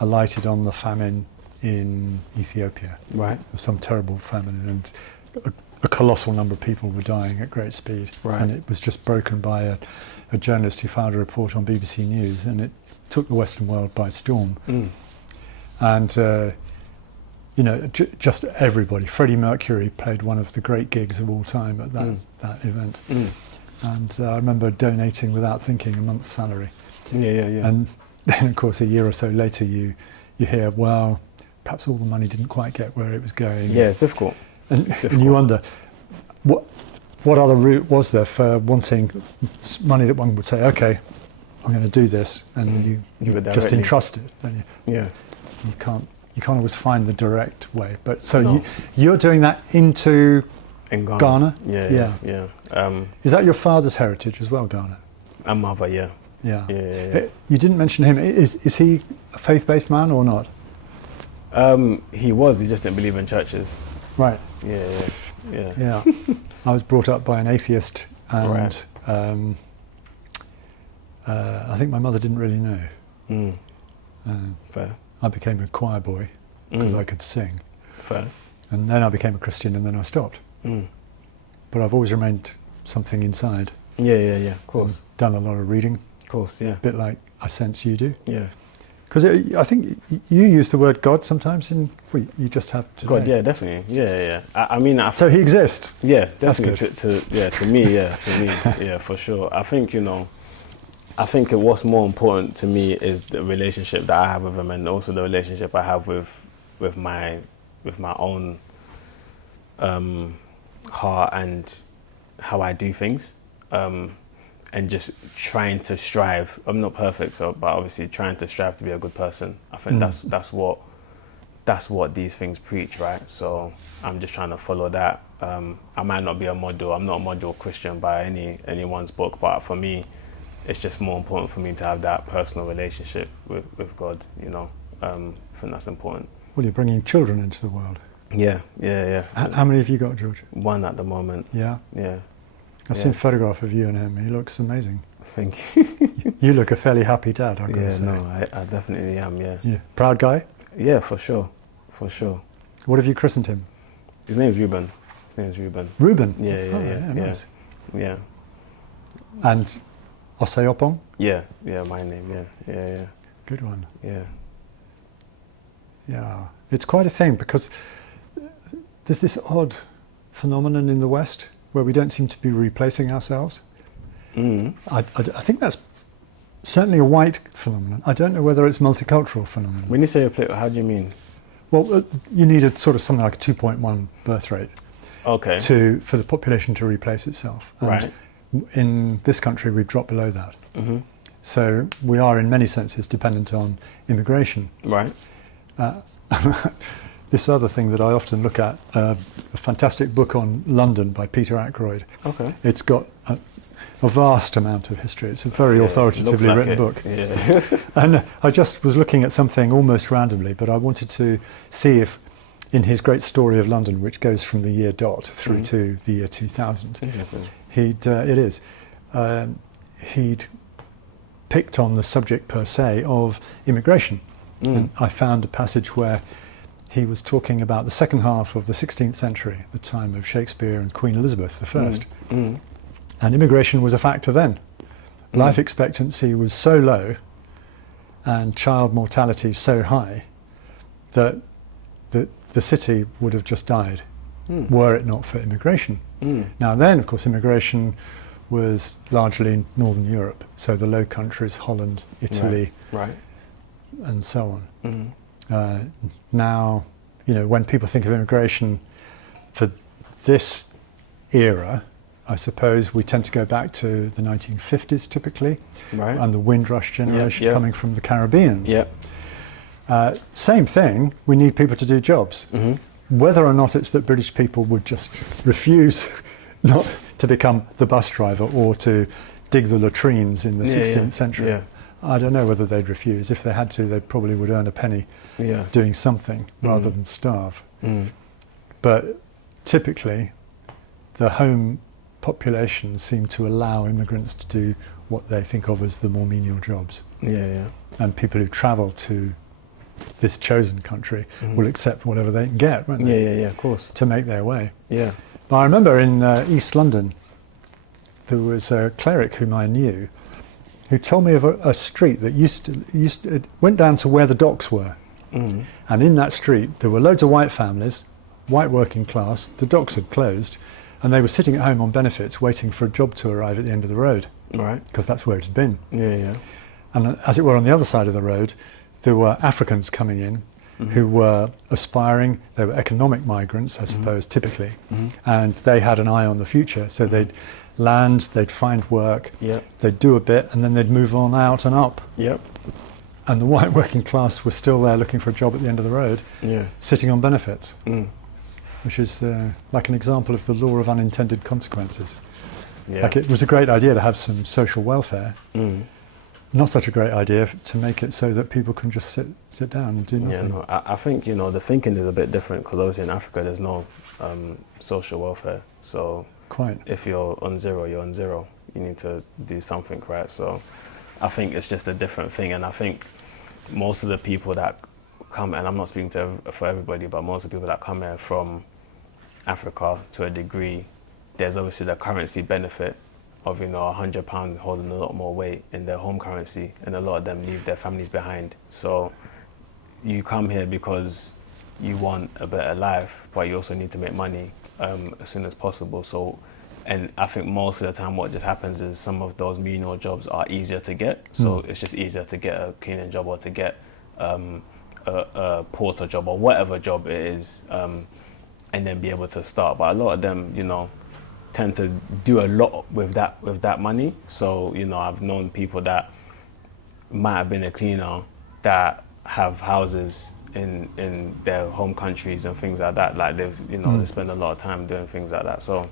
alighted on the famine in Ethiopia. Right. Some terrible famine, and a colossal number of people were dying at great speed. Right. And it was just broken by a journalist who found a report on BBC News, and it took the Western world by storm. And you know, just everybody. Freddie Mercury played one of the great gigs of all time at that event. And I remember donating without thinking a month's salary. And then, of course, a year or so later, you hear, well, perhaps all the money didn't quite get where it was going. Yeah, it's difficult. And you wonder, what other route was there for wanting money that one would say, okay, I'm going to do this, and you just entrust it, don't you? Yeah. You can't always find the direct way. But so you're doing that in Ghana? Yeah. Is that your father's heritage as well, Ghana? And mother, yeah. You didn't mention him. Is he a faith-based man or not? He was. He just didn't believe in churches. Right. Yeah. I was brought up by an atheist, and I think my mother didn't really know. Fair. I became a choir boy because I could sing. Fair. And then I became a Christian, and then I stopped. But I've always remained something inside. Yeah. Of course. I've done a lot of reading. Of course, yeah. A bit like I sense you do. Yeah. Because I think you use the word God sometimes, you just have to. God, yeah, definitely, yeah. I mean, so he exists. Yeah, definitely. To me, yeah, for sure. I think what's more important to me is the relationship that I have with him, and also the relationship I have with my own heart and how I do things. And just trying to strive. I'm not perfect, but obviously trying to strive to be a good person. I think that's what these things preach, right? So I'm just trying to follow that. I might not be a model. I'm not a model Christian by anyone's book, but for me, it's just more important for me to have that personal relationship with God. You know, I think that's important. Well, you're bringing children into the world. Yeah. How many have you got, George? One at the moment. Yeah. Yeah. I've seen a photograph of you and him. He looks amazing. Thank you. You look a fairly happy dad, I've got to say. No, I definitely am, yeah. Proud guy? Yeah, for sure. What have you christened him? His name's Ruben. Ruben? Yeah. Nice. Yeah. And Osei-Oppong? Yeah, my name, yeah. Good one. Yeah. It's quite a thing, because there's this odd phenomenon in the West where we don't seem to be replacing ourselves. I think that's certainly a white phenomenon. I don't know whether it's a multicultural phenomenon. When you say how do you mean? Well, you need something like a 2.1 birth rate. Okay. For the population to replace itself. And right. In this country, we've dropped below that. So we are, in many senses, dependent on immigration. Right. This other thing that I often look at, a fantastic book on London by Peter Ackroyd. Okay. It's got a vast amount of history. It's a very authoritatively written book. Yeah. And I just was looking at something almost randomly, but I wanted to see if, in his great story of London, which goes from the year dot through to the year 2000, he'd picked on the subject per se of immigration. And I found a passage where he was talking about the second half of the 16th century, the time of Shakespeare and Queen Elizabeth I. And immigration was a factor then. Life expectancy was so low and child mortality so high that the city would have just died were it not for immigration. Now then, of course, immigration was largely Northern Europe, so the Low Countries, Holland, Italy, Right. and so on. Mhm. Now, when people think of immigration for this era, I suppose we tend to go back to the 1950s typically, Right. and the Windrush generation yeah. coming from the Caribbean. Yep. Same thing, we need people to do jobs. Mm-hmm. Whether or not it's that British people would just refuse not to become the bus driver or to dig the latrines in the 16th century, Yeah. I don't know whether they'd refuse. If they had to, they probably would earn a penny Yeah. doing something rather than starve. Mm. But typically, the home population seem to allow immigrants to do what they think of as the more menial jobs. Yeah. And people who travel to this chosen country will accept whatever they can get, won't they? Yeah. Of course. To make their way. Yeah. But I remember in East London, there was a cleric whom I knew who told me of a street that it went down to where the docks were. Mm. And in that street, there were loads of white families, white working class. The docks had closed, and they were sitting at home on benefits waiting for a job to arrive at the end of the road, Right. because that's where it had been. Yeah. And as it were, on the other side of the road, there were Africans coming in who were aspiring. They were economic migrants, I suppose, typically. And they had an eye on the future. So they'd land, they'd find work, Yep. they'd do a bit, and then they'd move on out and up. Yep. And the white working class were still there looking for a job at the end of the road, Yeah. sitting on benefits, Mm. which is like an example of the law of unintended consequences. Yeah. Like, it was a great idea to have some social welfare. Mm. Not such a great idea to make it so that people can just sit down and do Yeah, nothing. no, I think the thinking is a bit different because obviously in Africa there's no social welfare. So Quite. if you're on zero, you're on zero. You need to do something, right? So I think it's just a different thing, and I think most of the people that come, and I'm not speaking for everybody, but most of the people that come here from Africa to a degree, there's obviously the currency benefit of £100 holding a lot more weight in their home currency, and a lot of them leave their families behind. So you come here because you want a better life, but you also need to make money as soon as possible. So, and I think most of the time what just happens is some of those menial jobs are easier to get. So it's just easier to get a cleaning job or to get a porter job or whatever job it is, and then be able to start. But a lot of them, tend to do a lot with that money. So, I've known people that might have been a cleaner that have houses in their home countries and things like that. Like they spend a lot of time doing things like that. So,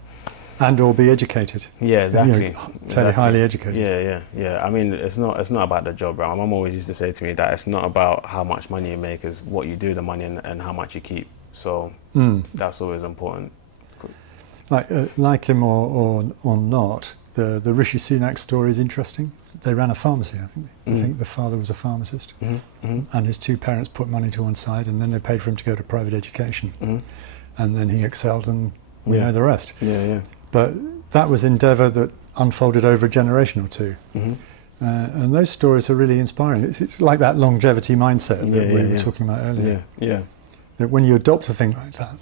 And or be educated. yeah, exactly. Fairly highly educated. Yeah. I mean, it's not about the job, right? My mum always used to say to me that it's not about how much money you make, it's what you do with the money and how much you keep. So that's always important. Like him or not, the Rishi Sunak story is interesting. They ran a pharmacy, I think. I think the father was a pharmacist, and his two parents put money to one side, and then they paid for him to go to private education, and then he excelled, and we know the rest. Yeah. But that was endeavour that unfolded over a generation or two. And those stories are really inspiring. It's like that longevity mindset that we were talking about earlier. Yeah. That when you adopt a thing like that,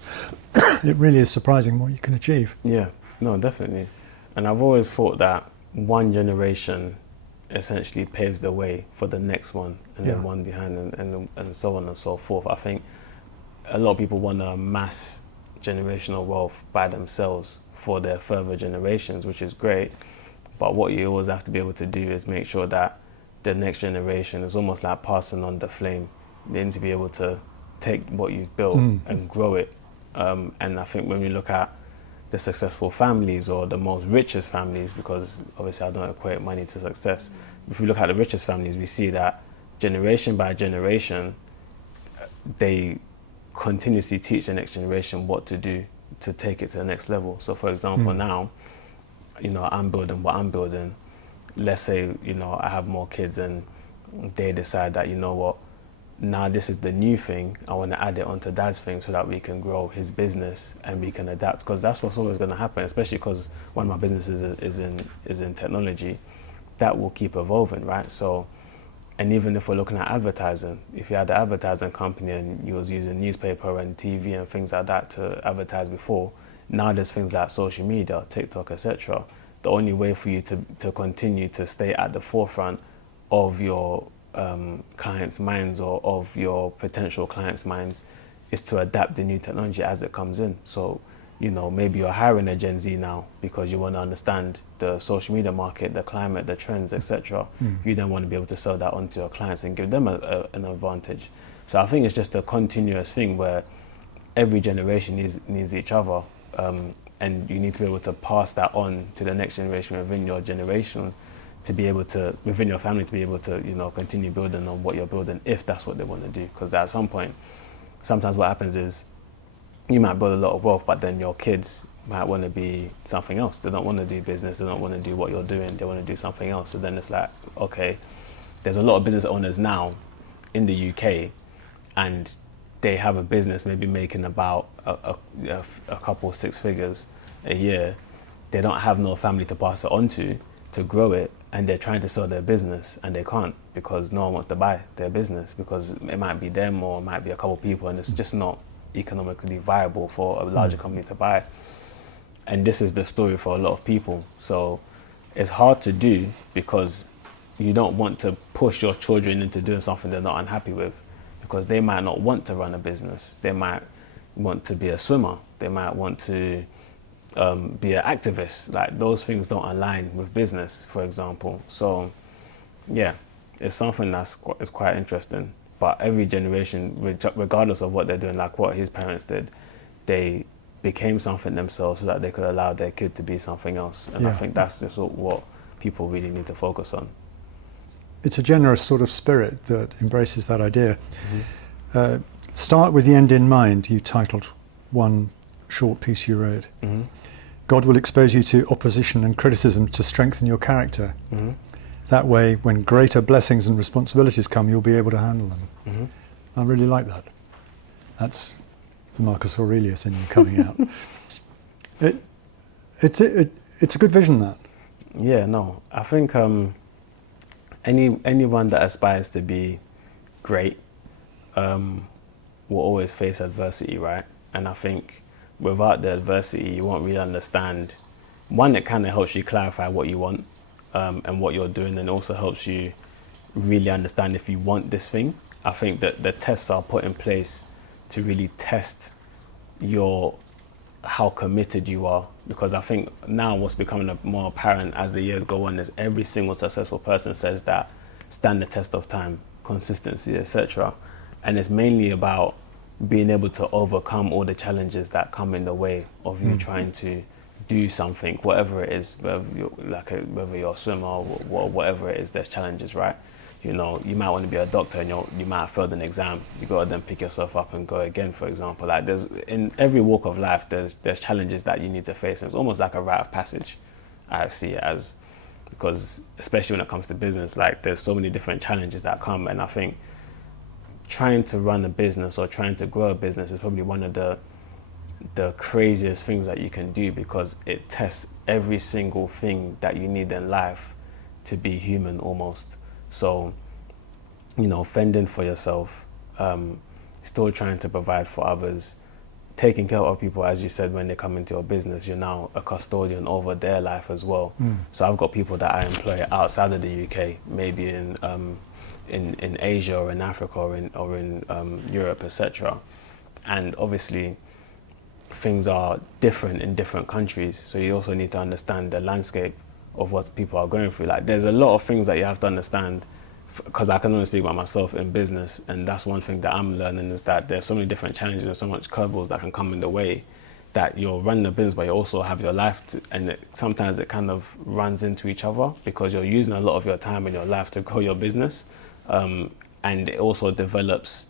it really is surprising what you can achieve. Yeah, no, definitely. And I've always thought that one generation essentially paves the way for the next one, and then one behind, and so on and so forth. I think a lot of people want to amass generational wealth by themselves for their further generations, which is great. But what you always have to be able to do is make sure that the next generation is almost like passing on the flame. They need to be able to take what you've built and grow it. And I think when we look at the successful families or the most richest families, because obviously I don't equate money to success, if we look at the richest families, we see that generation by generation, they continuously teach the next generation what to do to take it to the next level. So for example, now, I'm building what I'm building. Let's say, I have more kids and they decide that, now this is the new thing, I want to add it onto dad's thing so that we can grow his business and we can adapt, because that's what's always going to happen, especially because one of my businesses is in technology. That will keep evolving, right? So, and even if we're looking at advertising, if you had an advertising company and you was using newspaper and TV and things like that to advertise before, now there's things like social media, TikTok, etc. the only way for you to continue to stay at the forefront of your clients' minds or of your potential clients' minds is to adapt the new technology as it comes in. So, you know, maybe you're hiring a Gen Z now because you want to understand the social media market, the climate, the trends, etc. You then want to be able to sell that onto your clients and give them an advantage. So I think it's just a continuous thing where every generation needs each other, and you need to be able to pass that on to the next generation within your generation, to be able to, within your family, to be able to, you know, continue building on what you're building, if that's what they want to do. Because at some point, sometimes what happens is you might build a lot of wealth, but then your kids might want to be something else. They don't want to do business. They don't want to do what you're doing. They want to do something else. So then it's like, okay, there's a lot of business owners now in the UK, and they have a business maybe making about a couple 6 figures a year. They don't have no family to pass it on to grow it, and they're trying to sell their business and they can't because no one wants to buy their business, because it might be them or it might be a couple people, and it's just not economically viable for a larger company to buy. And this is the story for a lot of people. So it's hard to do because you don't want to push your children into doing something they're not unhappy with, because they might not want to run a business. They might want to be a swimmer. They might want to be an activist. Like, those things don't align with business, for example. So yeah, it's something that's is quite interesting. But every generation, regardless of what they're doing, like what his parents did, they became something themselves so that they could allow their kid to be something else. And I think that's just what people really need to focus on. It's a generous sort of spirit that embraces that idea. Start with the end in mind, you titled one short piece you wrote. God will expose you to opposition and criticism to strengthen your character. That way, when greater blessings and responsibilities come, you'll be able to handle them. I really like that. That's the Marcus Aurelius in you coming out. It's a good vision, that. Yeah, no, I think anyone that aspires to be great will always face adversity, right? And I think without the adversity, you won't really understand. One, it kind of helps you clarify what you want and what you're doing, and also helps you really understand if you want this thing. I think that the tests are put in place to really test how committed you are, because I think now what's becoming more apparent as the years go on is every single successful person says that stand the test of time, consistency, etc. And it's mainly about being able to overcome all the challenges that come in the way of you trying to do something, whatever it is, whether you're a swimmer or whatever it is, there's challenges, right? You know, you might want to be a doctor and you might have failed an exam. You got to then pick yourself up and go again, for example. Like, there's, in every walk of life, there's challenges that you need to face. And it's almost like a rite of passage, I see it as, because especially when it comes to business, like, there's so many different challenges that come. And I think trying to run a business or trying to grow a business is probably one of the craziest things that you can do, because it tests every single thing that you need in life to be human almost. So, you know, fending for yourself, still trying to provide for others, taking care of people, as you said, when they come into your business, you're now a custodian over their life as well. So I've got people that I employ outside of the UK, maybe in Asia or in Africa or in Europe, etc. And obviously, things are different in different countries, so you also need to understand the landscape of what people are going through. Like, there's a lot of things that you have to understand, because I can only speak about myself in business, and that's one thing that I'm learning, is that there's so many different challenges and so much curveballs that can come in the way, that you're running a business but you also have your life and sometimes it kind of runs into each other, because you're using a lot of your time in your life to grow your business, and it also develops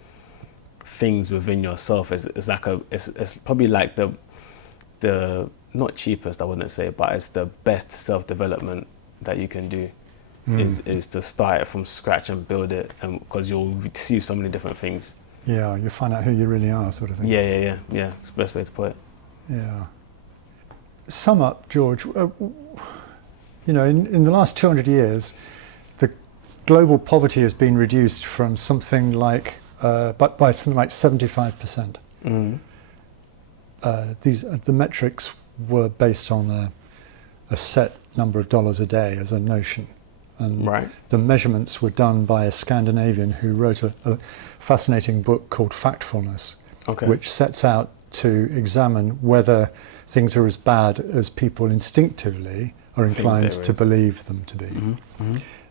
things within yourself. It's probably like the not cheapest, I wouldn't say, but it's the best self-development that you can do, is to start it from scratch and build it, because you'll see so many different things. Yeah, you find out who you really are, sort of thing. Yeah. It's the best way to put it. Yeah. Sum up, George. You know, in the last 200 years, the global poverty has been reduced from something like, by something like 75%. The metrics were based on a set number of dollars a day as a notion. And Right. the measurements were done by a Scandinavian who wrote a fascinating book called Factfulness, Okay. which sets out to examine whether things are as bad as people instinctively are inclined there to is. believe them to be.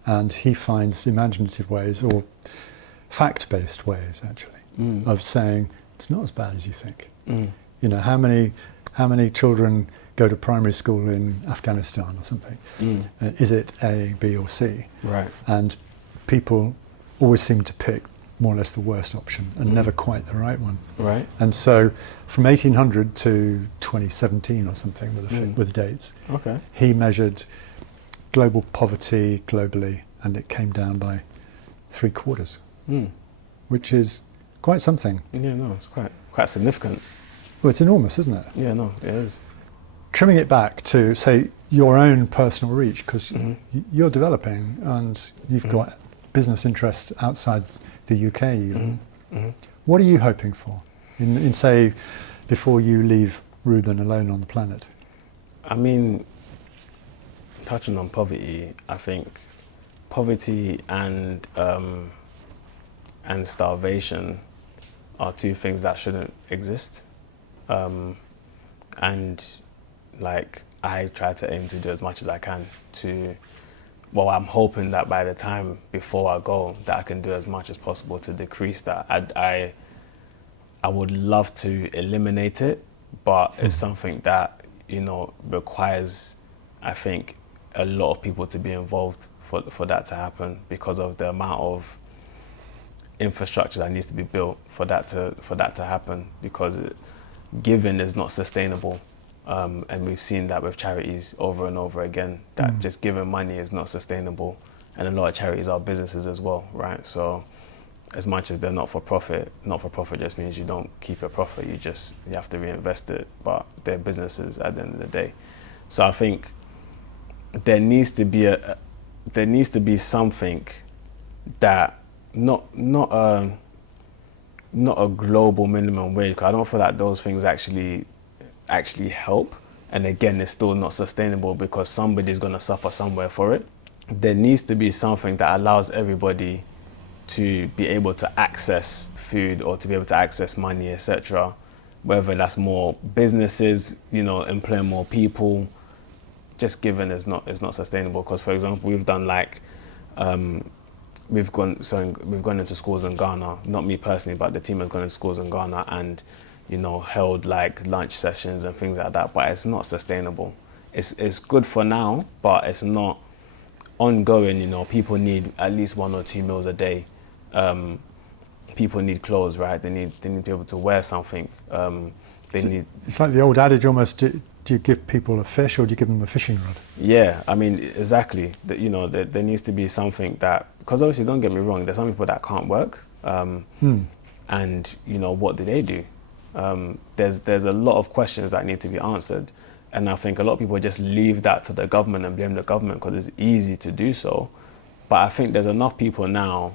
And he finds imaginative ways, or fact-based ways actually, of saying it's not as bad as you think. You know, how many children go to primary school in Afghanistan or something? Is it A, B or C? Right. And people always seem to pick more or less the worst option and never quite the right one. Right. And so from 1800 to 2017 or something with dates, Okay. he measured global poverty globally, and it came down by 3/4, which is quite something. Yeah, no, it's quite significant. Well, it's enormous, isn't it? Yeah, no, it is. Trimming it back to, say, your own personal reach, because you're developing and you've got business interests outside the UK even. What are you hoping for in, say, before you leave Ruben alone on the planet? I mean, touching on poverty, I think poverty and starvation are two things that shouldn't exist. And like, I try to aim to do as much as I can to, well, I'm hoping that by the time before I go, that I can do as much as possible to decrease that. I would love to eliminate it, but it's something that, you know, requires, I think, a lot of people to be involved for that to happen, because of the amount of infrastructure that needs to be built for that to happen, because giving is not sustainable. And we've seen that with charities over and over again, that just giving money is not sustainable. And a lot of charities are businesses as well, right? So as much as they're not for profit just means you don't keep a profit, you have to reinvest it, but they're businesses at the end of the day. So I think there needs to be something that not a global minimum wage, because I don't feel like those things actually help. And again, it's still not sustainable because somebody's going to suffer somewhere for it. There needs to be something that allows everybody to be able to access food or to be able to access money, etc. Whether that's more businesses, you know, employing more people. Just giving is not sustainable, because, for example, we've done like we've gone into schools in Ghana, not me personally, but the team has gone into schools in Ghana and, you know, held like lunch sessions and things like that, but it's not sustainable. It's good for now, but it's not ongoing. You know, people need at least 1 or 2 meals a day. People need clothes, right? They need to be able to wear something. It's like the old adage almost, do you give people a fish or do you give them a fishing rod? Yeah, I mean, exactly. You know, there needs to be something that, because obviously, don't get me wrong, there's some people that can't work. And, you know, what do they do? There's a lot of questions that need to be answered. And I think a lot of people just leave that to the government and blame the government because it's easy to do so. But I think there's enough people now,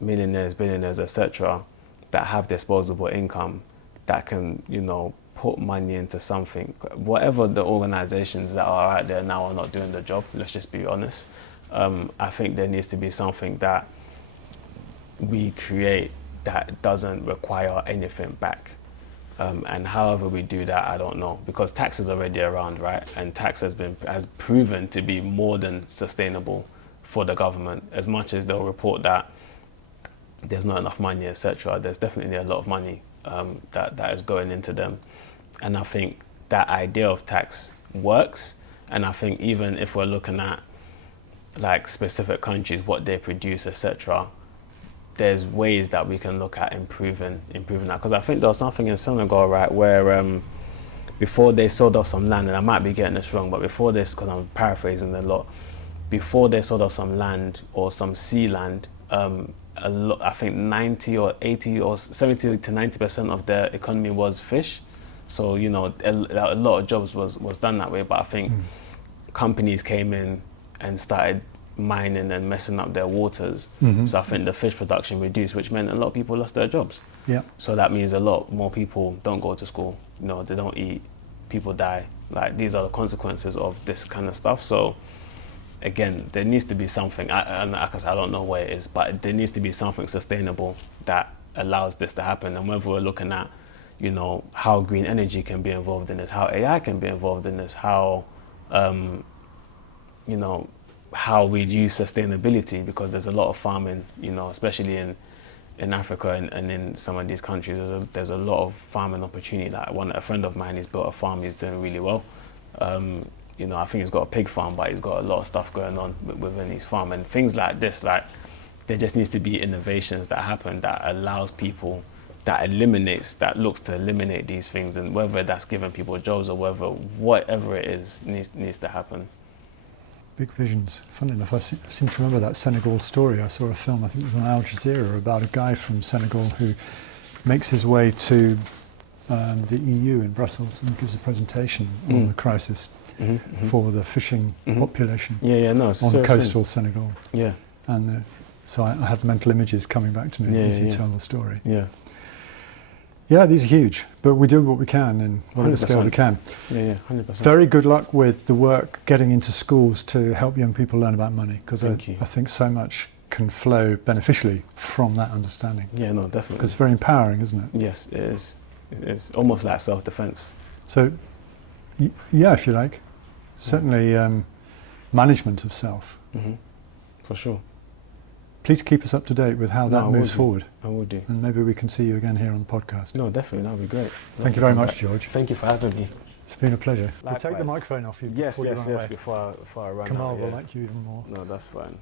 millionaires, billionaires, etc., that have disposable income that can, you know, put money into something. Whatever the organizations that are out there now are not doing the job, let's just be honest. I think there needs to be something that we create that doesn't require anything back. And however we do that, I don't know, because tax is already around, right? And tax has proven to be more than sustainable for the government. As much as they'll report that there's not enough money, etc., there's definitely a lot of money that is going into them. And I think that idea of tax works. And I think even if we're looking at like specific countries, what they produce, etc., there's ways that we can look at improving that. Because I think there was something in Senegal, right, where before they sold off some land, and I might be getting this wrong, but before this, because I'm paraphrasing a lot, before they sold off some land or some sea land, I think 90 or 80 or 70 to 90% of their economy was fish. So, you know, a lot of jobs was done that way. But I think companies came in and started mining and messing up their waters. So I think the fish production reduced, which meant a lot of people lost their jobs. Yeah. So that means a lot more people don't go to school. You know, they don't eat. People die. Like, these are the consequences of this kind of stuff. So again, there needs to be something, and like I said, I don't know where it is, but there needs to be something sustainable that allows this to happen. And whether we're looking at, you know, how green energy can be involved in it, how AI can be involved in this, how, you know, how we use sustainability, because there's a lot of farming, you know, especially in Africa and in some of these countries, there's a lot of farming opportunity. Like a friend of mine, he's built a farm, he's doing really well. You know, I think he's got a pig farm, but he's got a lot of stuff going on within his farm, and things like this. Like, there just needs to be innovations that happen that allows people, that looks to eliminate these things, and whether that's giving people jobs or whatever it is, needs to happen. Big visions. Funny enough, I seem to remember that Senegal story. I saw a film, I think it was on Al Jazeera, about a guy from Senegal who makes his way to the EU in Brussels and gives a presentation on the crisis for the fishing population on coastal Senegal. Yeah. And so I have mental images coming back to me as you tell the story. Yeah. Yeah, these are huge, but we do what we can in whatever 100%. scale we can. Yeah, 100%. Very good luck with the work getting into schools to help young people learn about money, because I think so much can flow beneficially from that understanding. Yeah, no, definitely. Because it's very empowering, isn't it? Yes, it is. It is almost like self-defense. So, yeah, if you like, certainly management of self. For sure. Please keep us up to date with how that moves forward. I will do. And maybe we can see you again here on the podcast. No, definitely, that would be great. Thank you very much, George. Thank you for having me. It's been a pleasure. Likewise. We'll take the microphone off you Yes, before you run away. before I run Kamal out. will like you even more. No, that's fine.